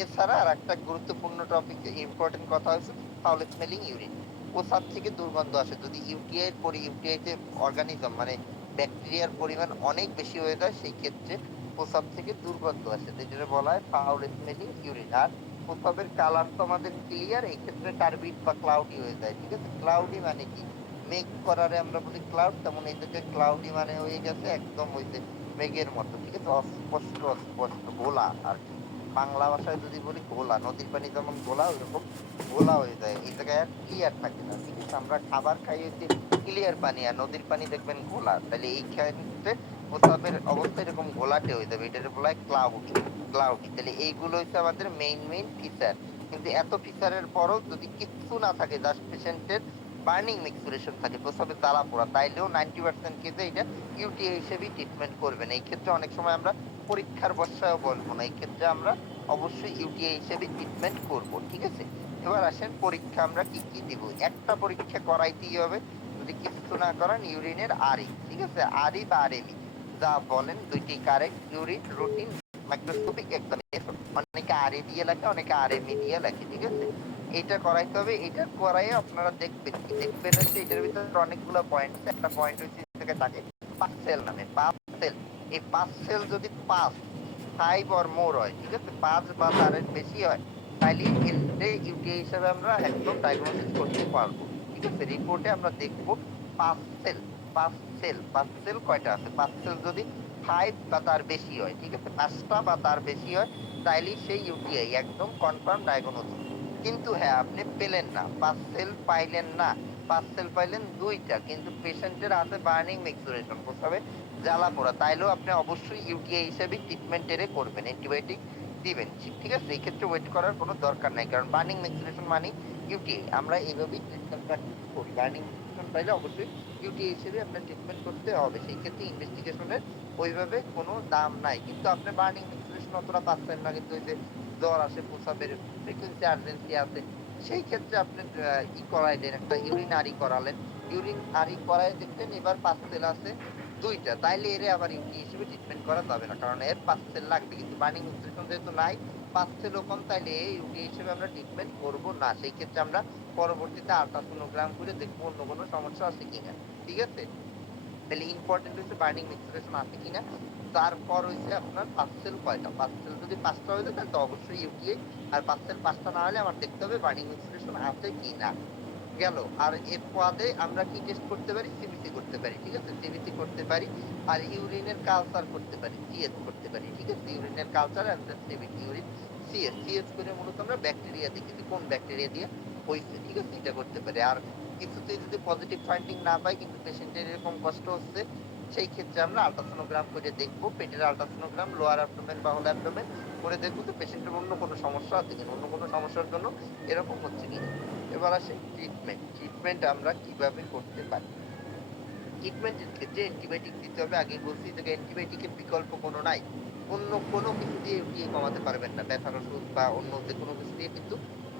এছাড়া আর একটা গুরুত্বপূর্ণ টপিক, ইম্পর্টেন্ট কথা হচ্ছে ফাউল স্মেলিং ইউরিন। প্রস্রাব থেকে দুর্গন্ধ আসে যদি ইউটিআই এর ইউটিআইতে অর্গানিজম মানে ব্যাকটেরিয়ার পরিমাণ অনেক বেশি হয়ে যায়, সেই ক্ষেত্রে প্রস্রাব থেকে দুর্গন্ধ আসে, যেটা বলা হয় ফাউল স্মেলিং ইউরিন। আর প্রস্রাবের কালার তো আমাদের ক্লিয়ার, এই ক্ষেত্রে টার্বিড বা ক্লাউডি হয়ে যায়, ঠিক আছে? ক্লাউডি মানে কি, মেঘ করারে আমরা বলি ক্লাউড, তেমন এই থেকে ক্লাউডি মানে হয়ে গেছে একদম হইছে মেঘের মতো, ঠিক আছে? অস্পষ্ট অস্পষ্ট গোলা আর কি। বাংলা ভাষায় যদি বলি গোলা, নদীর পানি যেমন গোলা, ওইরকম গোলা হয়ে যায়, এই জায়গায় আর ক্লিয়ার থাকে না, ঠিক আছে? আমরা খাবার খাই হচ্ছে ক্লিয়ার পানি, আর নদীর পানি দেখবেন গোলা, তাহলে এই ক্ষেত্রে প্রস্রাবের অবস্থা এরকম গোলাটে হয়ে যাবে, এটাকে বলা হয় ক্লাউডি। ক্লাউডি, তাহলে এইগুলো হচ্ছে আমাদের মেইন ফিচার। কিন্তু এত ফিচারের পরও যদি কিচ্ছু না থাকে, জাস্ট পেশেন্টের বার্নিং মিক্সুরেশন থাকে, প্রস্রাবে জ্বালা পোড়া, তাইলেও 90% কেসে এটা ইউটিআই হিসেবেই ট্রিটমেন্ট করবেন। এই ক্ষেত্রে অনেক সময় আমরা পরীক্ষার বর্ষায়ও বলবো না, এই ক্ষেত্রে আমরা অবশ্যই ইউটিআই হিসেবে ট্রিটমেন্ট করব, ঠিক আছে? এবার আসেন পরীক্ষা আমরা কি কি দিব। একটা পরীক্ষা করাইতেই হবে, যদি কিছু না করেন ইউরিনের আরই, ঠিক আছে? আরই বা আরএমই যা বলেন, দুইটি correct. Urine routine microscopic examination, অনেকে আরএ দিয়ে লেখে, অনেকে আরএমই দিয়ে লেখে, ঠিক আছে? এটা করাইতে হবে। এটা করাই আপনারা দেখবেন কি, দেখবেন হচ্ছে এটার ভিতরে অনেকগুলো পয়েন্ট আছে। একটা পয়েন্ট হচ্ছে থেকে থাকে পাঁচ সেল নামে, পাঁচ সেল। এই পাঁচ সেল যদি পাঁচ 5 অর মোর হয়, ঠিক আছে? 5 বা তার বেশি হয়, তাহলে এটাকে ইউটিআই হিসেবে আমরা একদম ডায়াগনোসিস করতে পারবো, ঠিক আছে? রিপোর্টে আমরা দেখবো পাঁচ সেল, পাঁচ সেল কয়টা আছে। পাঁচ সেল যদি 5 বা তার বেশি হয়, ঠিক আছে? 5টা বা তার বেশি হয়, তাইলে সেই ইউটিআই একদম কনফার্ম ডায়াগনোসিস। কিন্তু হ্যাঁ, আপনি পেলেন না, 5 সেল পাইলেন না, 5 সেল পাইলেন 2টা, কিন্তু পেশেন্টের আছে বার্নিং মিক্সুরেশন, প্রস্রাবে জ্বালা পোড়া, তাইলেও আপনি অবশ্যই ইউটিআই হিসেবে ট্রিটমেন্ট এর করবেন, অ্যান্টিবায়োটিক দিবেন, ঠিক আছে? এই ক্ষেত্রে ওয়েট করার কোনো দরকার নাই, কারণ বার্নিং মিক্সুরেশন মানে ইউটিআই। আমরা এইভাবেই ক্লিনিক্যাল প্র্যাকটিস করি, বার্নিং মিক্সুরেশন পাইলে অবশ্যই ইউটিআই হিসেবে আপনার ট্রিটমেন্ট করতে হবে। সেই ক্ষেত্রে ইনভেস্টিগেশনের ওইভাবে কোনো দাম নাই, কিন্তু আপনি বার্নিং মিক্সুরেশন অতটা পাচ্ছেন না, কিন্তু ওই যে জ্বর আসে, প্রস্রাবের ফ্রিকোয়েন্সি আর্জেন্সি আছে, সেই ক্ষেত্রে আপনি ই করাইলেন, একটা ইউরিন আরি করালেন, ইউরিন আরি করাই দেখলেন এবার 5 সেল আছে 2টা, তাইলে এর আবার ইউটি হিসেবে ট্রিটমেন্ট করা যাবে না, কারণ এর 5 সেল লাগবে। কিন্তু বার্নিং মিক্সুরেশন যেহেতু নাই, 5 সেলও কম, তাইলে ইউটি হিসেবে আমরা ট্রিটমেন্ট করব না। সেই ক্ষেত্রে আমরা পরবর্তীতে আল্ট্রাসোনোগ্রাম করে দেখবো অন্য কোনো সমস্যা আছে কিনা, ঠিক আছে? তাহলে ইম্পর্টেন্ট হচ্ছে বার্নিং মিক্সুরেশন আছে কিনা। তারপর হচ্ছে আপনার 5 সেল কয়টা, 5 সেল যদি 5টা হয়ে যায় তাহলে তো অবশ্যই ইউটিআই, আর 5 সেল 5টা না হলে আমার দেখতে হবে বার্নিং মিক্সুরেশন আছে কিনা। গেল। আর এর বাদে আমরা কি টেস্ট করতে পারি, সিবিসি করতে পারি, ঠিক আছে? সিবিসি করতে পারি, আর ইউরিনের কালচার করতে পারি, সিএস করতে পারি, ঠিক আছে? ইউরিনের culture and CBC, urine CS করে মূলত আমরা ব্যাকটেরিয়া দেখি যে কোন ব্যাকটেরিয়া দিয়ে হইছে, ঠিক আছে? এটা করতে পারি। আর কিছুতে যদি পজিটিভ ফাইন্ডিং না পাই, কিন্তু পেশেন্টের এরকম কষ্ট হচ্ছে, সেই ক্ষেত্রে আমরা আল্ট্রাসোনোগ্রাম করে দেখবো, পেটের আল্ট্রাসোনোগ্রাম, লোয়ার অ্যাবডোমেন বা হোল অ্যাবডোমেন করে দেখবো যে পেশেন্টের অন্য কোনো সমস্যা আছে কিনা, অন্য কোনো সমস্যার জন্য এরকম হচ্ছে কিনা। এবার আসে ট্রিটমেন্ট। ট্রিটমেন্ট আমরা কিভাবে করতে পারি। ট্রিটমেন্টের ক্ষেত্রে অ্যান্টিবায়োটিক দিতে হবে। আগে বলছি যে অ্যান্টিবায়োটিকের বিকল্প কোনো নাই। অন্য কোনো কিছু দিয়ে ইউটিআই কমাতে পারবেন না। ব্যথার ওষুধ বা অন্য যে কোনো কিছু দিয়ে কিন্তু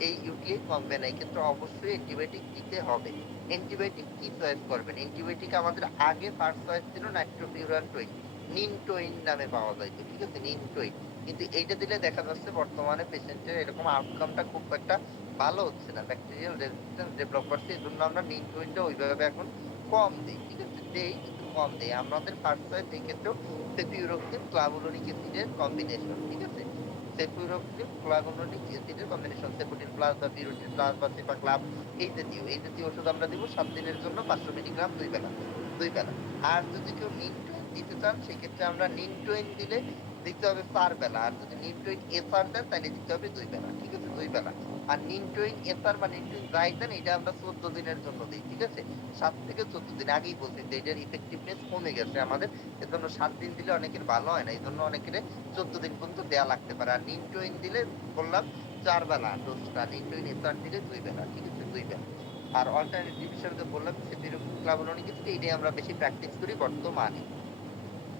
এই ইউটিআই কমবে না। এক্ষেত্রে অবশ্যই অ্যান্টিবায়োটিক দিতে হবে। অ্যান্টিবায়োটিক কি চয়েস করবেন? অ্যান্টিবায়োটিক আমাদের আগে ফার্স্ট চয়েস ছিল নাইট্রোফিউরানটোইন, নিনটোইন নামে পাওয়া যাইতো, ঠিক আছে? নিনটোইন। কিন্তু এইটা দিলে দেখা যাচ্ছে বর্তমানে পেশেন্টের এরকম আউটকামটা খুব একটা ভালো হচ্ছে না, ব্যাকটেরিয়াল রেজিস্ট্যান্স ডেভেলপ করছে। এই জন্য আমরা নিনটোইনটা ওইভাবে এখন কম দেই, ঠিক আছে? দেই কিন্তু কম দেই। আমাদের ফার্স্ট চয়েস এই ক্ষেত্রেও সেফিউরোক্সিন ক্লাভুলোনিক অ্যাসিডের কম্বিনেশন, ঠিক আছে? সেফিউরোক্সিন ক্লাভুলোনিক অ্যাসিডের কম্বিনেশন, সেফুটিন প্লাস বা পিরুটিন প্লাস বা সেফাক্লাভ, এই জাতীয় ওষুধ আমরা দিব 7 দিনের জন্য 500 মিলিগ্রাম 2 বেলা। আর যদি কেউ নিনটোইন দিতে চান, সেক্ষেত্রে আমরা নিনটোইন দিলে দিতে হবে 4 বেলা, আর যদি নিনটোইন এসআর দেন তাহলে দিতে হবে 2 বেলা, ঠিক আছে? 2 বেলা। আর নিনটোইন এসআর বা নিনটোইন ড্রাই দেন, এটা আমরা 14 দিনের জন্য দিই, ঠিক আছে? 7 থেকে 14 দিন। আগেই বলছি যে এটার ইফেক্টিভনেস কমে গেছে আমাদের, এজন্য 7 দিন দিলে অনেকের ভালো হয় না, এই জন্য অনেকের 14 দিন পর্যন্ত দেয়া লাগতে পারে। আর নিনটোইন দিলে বললাম 4 বেলা ডোজটা, নিনটোইন এসআর দিলে 2 বেলা, ঠিক আছে? 2 বেলা। আর অল্টারনেটিভ হিসেবে বললাম ক্লাবুলনিক অ্যাসিড, এটাই আমরা বেশি প্র্যাকটিস করি বর্তমানে।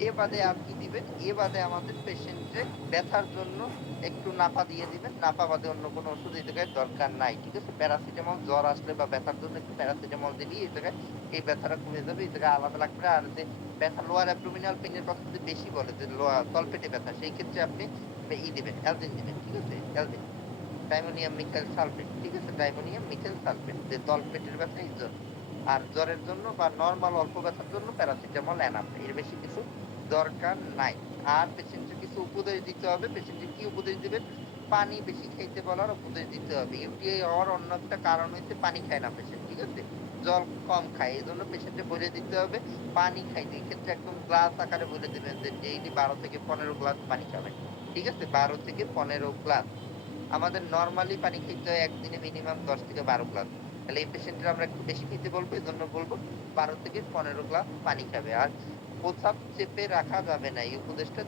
এ বাদে আর কি দিবেন, এ বাদে আমাদের পেশেন্টে ব্যথার জন্য একটু নাপা দিয়ে দিবেন। নাপা বাদে অন্য কোনো ওষুধ এই জায়গায় দরকার নাই, ঠিক আছে। প্যারাসিটামল জ্বর আসলে বা ব্যথার জন্য একটু প্যারাসিটামল দিলেই এই জায়গায় এই ব্যথাটা কমে যাবে, এই জায়গায় আলাদা লাগবে না। আর যে ব্যথা লোয়ার অ্যাবডোমিনাল পেইনের কথা যদি বেশি বলে, যে লোয়ার তলপেটে ব্যথা, সেই ক্ষেত্রে আপনি দিবেন, অ্যালজিন দিবেন, ঠিক আছে। অ্যালজিন, ডাইমোনিয়াম মিথাইল সালফেট, ঠিক আছে। ডাইমোনিয়াম মিথাইল সালফেট, যে তলপেটের ব্যথা এই জন্য। আর জ্বরের জন্য বা নর্মাল অল্প ব্যথার জন্য প্যারাসিটামল এনাফ, এর বেশি কিছু দরকার নাই। আর পেশেন্টের কিছু উপদেশ দিতে হবে। পেশেন্টের কি উপদেশ দিবেন? পানি বেশি খাইতে বলার উপদেশ দিতে হবে। ইউটিআই হওয়ার অন্য একটা কারণ হচ্ছে পানি খায় না পেশেন্ট, ঠিক আছে, জল কম খায়, এই জন্য পেশেন্টে বলে দিতে হবে পানি খাইতে। এই ক্ষেত্রে একদম গ্লাস আকারে বলে দিবেন যে ডেইলি 12 থেকে 15 গ্লাস পানি খাবেন, ঠিক আছে, 12 থেকে 15 গ্লাস। আমাদের নর্মালি পানি খেতে হয় একদিনে মিনিমাম 10 থেকে 12 গ্লাস। তাহলে এই পেশেন্টের আমরা একটু বেশি খেতে বলবো, এই জন্য বলবো 12 থেকে 15 গ্লাস পানি খাবে। আর প্রস্রাব চেপে রাখা যাবে না, এই উপদেশটা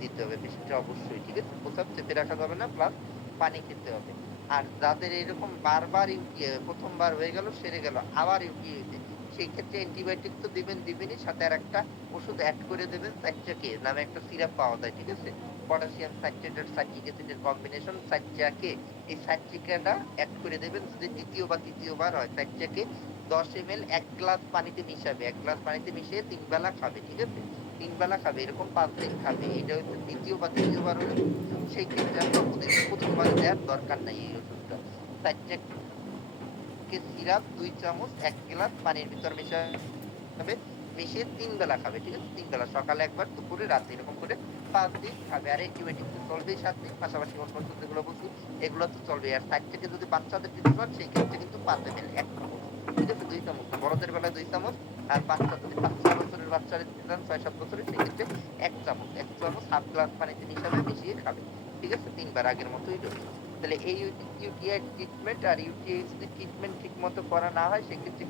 দিতে হবে পেশেন্টের অবশ্যই, ঠিক আছে। প্রস্রাব চেপে রাখা যাবে না, প্লাস পানি খেতে হবে। আর যাদের এরকম বারবার ইউটিআই, প্রথমবার হয়ে গেল সেরে গেল, আবার ইউটিআই হয়েছে, সেই ক্ষেত্রে অ্যান্টিবায়োটিক তো দিবেনই, সাথে আর একটা ওষুধ অ্যাড করে দেবেন, সাইট্রাকে নামে একটা সিরাপ পাওয়া যায়, ঠিক আছে। পটাশিয়াম সাইট্রেট আর সাইট্রিক অ্যাসিডের কম্বিনেশন, সাইট্রাকে, এই সাইট্রিকাটা অ্যাড করে দেবেন। যদি দ্বিতীয় বা তৃতীয়বার হয়, সাইট্রাকে 10 ml 1 গ্লাস পানিতে মিশাবে, 1 গ্লাস পানিতে মিশিয়ে 3 বেলা খাবে, ঠিক আছে। 3 বেলা খাবে, এরকম 5 দিন খাবে। এটা হচ্ছে দ্বিতীয় বা তৃতীয়বার হলে সেই ক্ষেত্রে আমরা প্রথমবার দেওয়ার দরকার নাই এই ওষুধটা। সাইট্রাকে সিরাপ 2 চামচ 1 গ্লাস পানির ভিতর মেশাবে, মিশিয়ে 3 বেলা খাবে, ঠিক আছে। 3 বেলা, সকালে একবার, দুপুরে, রাতে, এরকম করে 5 দিন খাবে। আর অ্যান্টিবায়োটিক তো চলবেই 7 দিন, পাশাপাশি অন্য ওষুধ যেগুলো বলছি এগুলো তো চলবে। আর সাইড থেকে যদি বাচ্চাদের দিতে পারেন সেই ক্ষেত্রে কিন্তু 5 ml 1 চামচ, ঠিক আছে, 2 চামচ না, বড়দের বেলায় 2 চামচ। আর বাচ্চা যদি 5-6 বছরের বাচ্চারা দিতে চান, 6-7 বছরের, সেই ক্ষেত্রে 1 চামচ, 1 চামচ হাফ গ্লাস পানিতে মিশিয়ে খাবে, ঠিক আছে, 3 বার, আগের মতোই ডোজ। তাহলে এই ইউটিআই ট্রিটমেন্ট। আর ইউটিআই যদি ট্রিটমেন্ট ঠিক মতো করা না হয়, সেক্ষেত্রে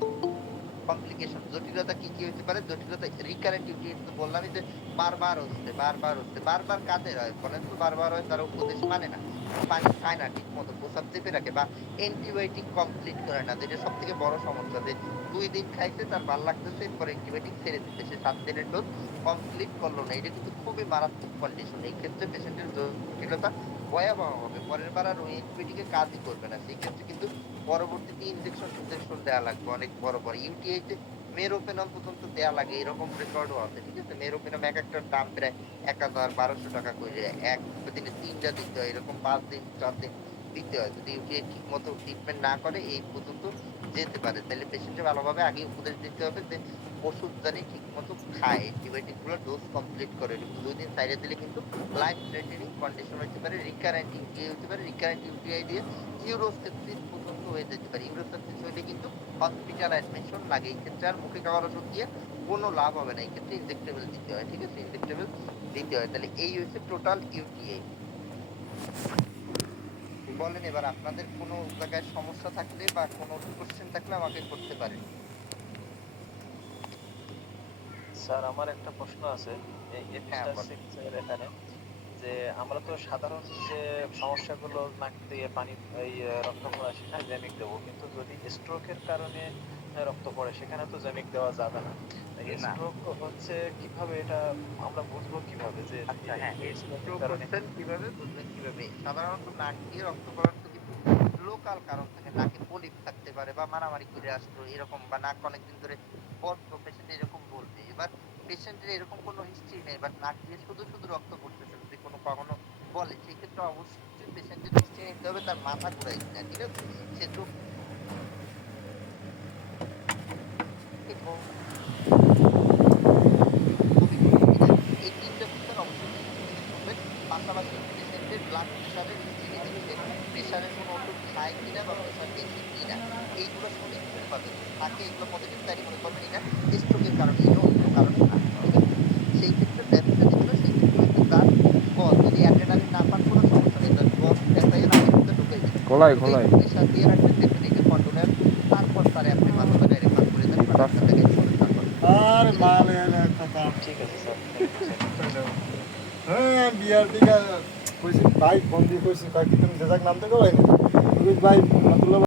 কমপ্লিকেশন, জটিলতা কি কি হতে পারে? জটিলতা রিকারেন্ট ইউটিআই তো বললামই যে বারবার কাদের হয় বলেন তো? বারবার হয়, তারা উপদেশ মানে না, পানি খায় না ঠিক মতো, প্রস্রাব চেপে রাখে, বা অ্যান্টিবায়োটিক কমপ্লিট করে না, যেটা সব থেকে বড় সমস্যা। যে 2 দিন খাইছে, তার ভালো লাগতেছে, এরপর অ্যান্টিবায়োটিক ছেড়ে দিতে, সে 7 দিনের ডোজ কমপ্লিট করলো না, এটা কিন্তু খুবই মারাত্মক কন্ডিশন। এই ক্ষেত্রে পেশেন্টের জটিলতা ভয়াবহ হবে, পরের বার আর ওই অ্যান্টিবায়োটিকে কাজই করবে না। সেই ক্ষেত্রে কিন্তু পরবর্তীতে ইনজেকশন দেওয়া লাগবে অনেক বড় বড়। ইউটিআই তে মেরোপেনম পর্যন্ত দেওয়া লাগে, এরকম রেকর্ডও আছে, ঠিক আছে। মেরোপেনম এক একটার দাম প্রায় 1000-1200 টাকা করে, এক দিনে 3টা দিতে হয়, এরকম 5 দিন 4 দিন দিতে হয়। যদি ইউটিআই ঠিক মতো ট্রিটমেন্ট না করে এই পর্যন্ত যেতে পারে। তাহলে পেশেন্টের ভালোভাবে আগে উপদেশ দিতে হবে যে ওষুধ জানি ঠিক মতো খায়, অ্যান্টিবায়োটিক গুলো ডোজ কমপ্লিট করে। 2 দিন সাইডে দিলে কিন্তু লাইফ থ্রেটেনিং কন্ডিশন হতে পারে, রিকারেন্ট ইউটিআই হতে পারে। রিকারেন্ট ইউটিআই দিয়ে ইউরোসেপসিস পর্যন্ত হয়ে যেতে পারে। ইউরোসেপসিস হইলে কিন্তু হসপিটাল অ্যাডমিশন লাগে। এই ক্ষেত্রে আর মুখে খাওয়ার ওষুধ দিয়ে কোনো লাভ হবে না, এই ক্ষেত্রে ইনজেক্টেবল দিতে হয়, ঠিক আছে, ইনজেক্টেবল দিতে হয়। তাহলে এই হচ্ছে টোটাল ইউটিআই। বলেন এবার আপনাদের কোনো জায়গায় সমস্যা থাকলে বা কোনো কোশ্চেন থাকলে আমাকে করতে পারেন। স্যার, আমার একটা প্রশ্ন আছে এই হ্যাঁ, এপিস্টার বলেন। এর এখানে, যে আমরা তো সাধারণ যে সমস্যাগুলো, নাক দিয়ে পানি, এই রক্ত পড়া, সেখানে জেমিক দেবো, কিন্তু যদি স্ট্রোকের কারণে রক্ত পড়ে সেখানে তো জেমিক দেওয়া যাবে না। না, স্ট্রোক হচ্ছে কিভাবে, এটা আমরা বুঝবো কিভাবে যে আচ্ছা, হ্যাঁ, এই স্ট্রোকের স্ট্রোক কারণে? হচ্ছেন কিভাবে বুঝবেন কিভাবে? সাধারণত নাক দিয়ে রক্ত পড়ার তো কিছু লোকাল কারণ থাকে, নাকে পলিপ থাকতে পারে বা মারামারি করে আসলো এরকম, বা নাক অনেকদিন ধরে বদ্ধ, পেশেন্ট এরকম বলবে। এবার পেশেন্টের এরকম কোনো হিস্ট্রি নেই, বাট নাক দিয়ে শুধু শুধু রক্ত পড়তেছে, যদি কোনো কখনো বলে, সেই ক্ষেত্রে অবশ্যই পেশেন্টের হিস্ট্রি নিতে হবে, তার মাথা ঘুরাই কিনা, ঠিক আছে। সে চোখ বমি করছে কিনা, এই 3টা বিষয় অবশ্যই পেশেন্ট থেকে শুনবেন। পাশাপাশি পেশেন্টের ব্লাড প্রেশারের হিস্ট্রি নেবেন, সে প্রেশারের কোনো ওষুধ খায় কিনা বা প্রেশার বেশি কিনা, এইগুলো শুনে বুঝতে পারবেন। যদি থাকে এগুলো পজিটিভ, তাই মনে করবেন এটা স্ট্রোকের কারণে, এটা অন্য কারণে না, ঠিক আছে। সেই ক্ষেত্রে ব্যথাটা যেগুলো, সেই ক্ষেত্রে হচ্ছে তার গজ, যদি অ্যাড্রেনালিন না পান কোনো সমস্যা নেই, তার গজ পেঁচাইয়ে নাকের ভিতরে ঢুকাই দিবেন, খোলাই ঢুকাই খোলাই একটু প্রেশার দিয়ে রাখবেন, দেখবেন এটা কন্ট্রোলে আসবে। তারপর তারে আপনি ভালো জায়গায় রেফার করে দেন বা ডাক্তার দেখাই দিবেন তারপর, আর ঠিক আছে। মালের একটা কাম ঠিক আছে স্যার, থ্যাংক ইউ স্যার। হ্যাঁ বিয়ার দিকে কইছি ভাই ফোন দিয়ে কইছি কয়েকদিন তুমি যেজাক নাম থেকে হয়নি ভাই আব্দুল্লাহ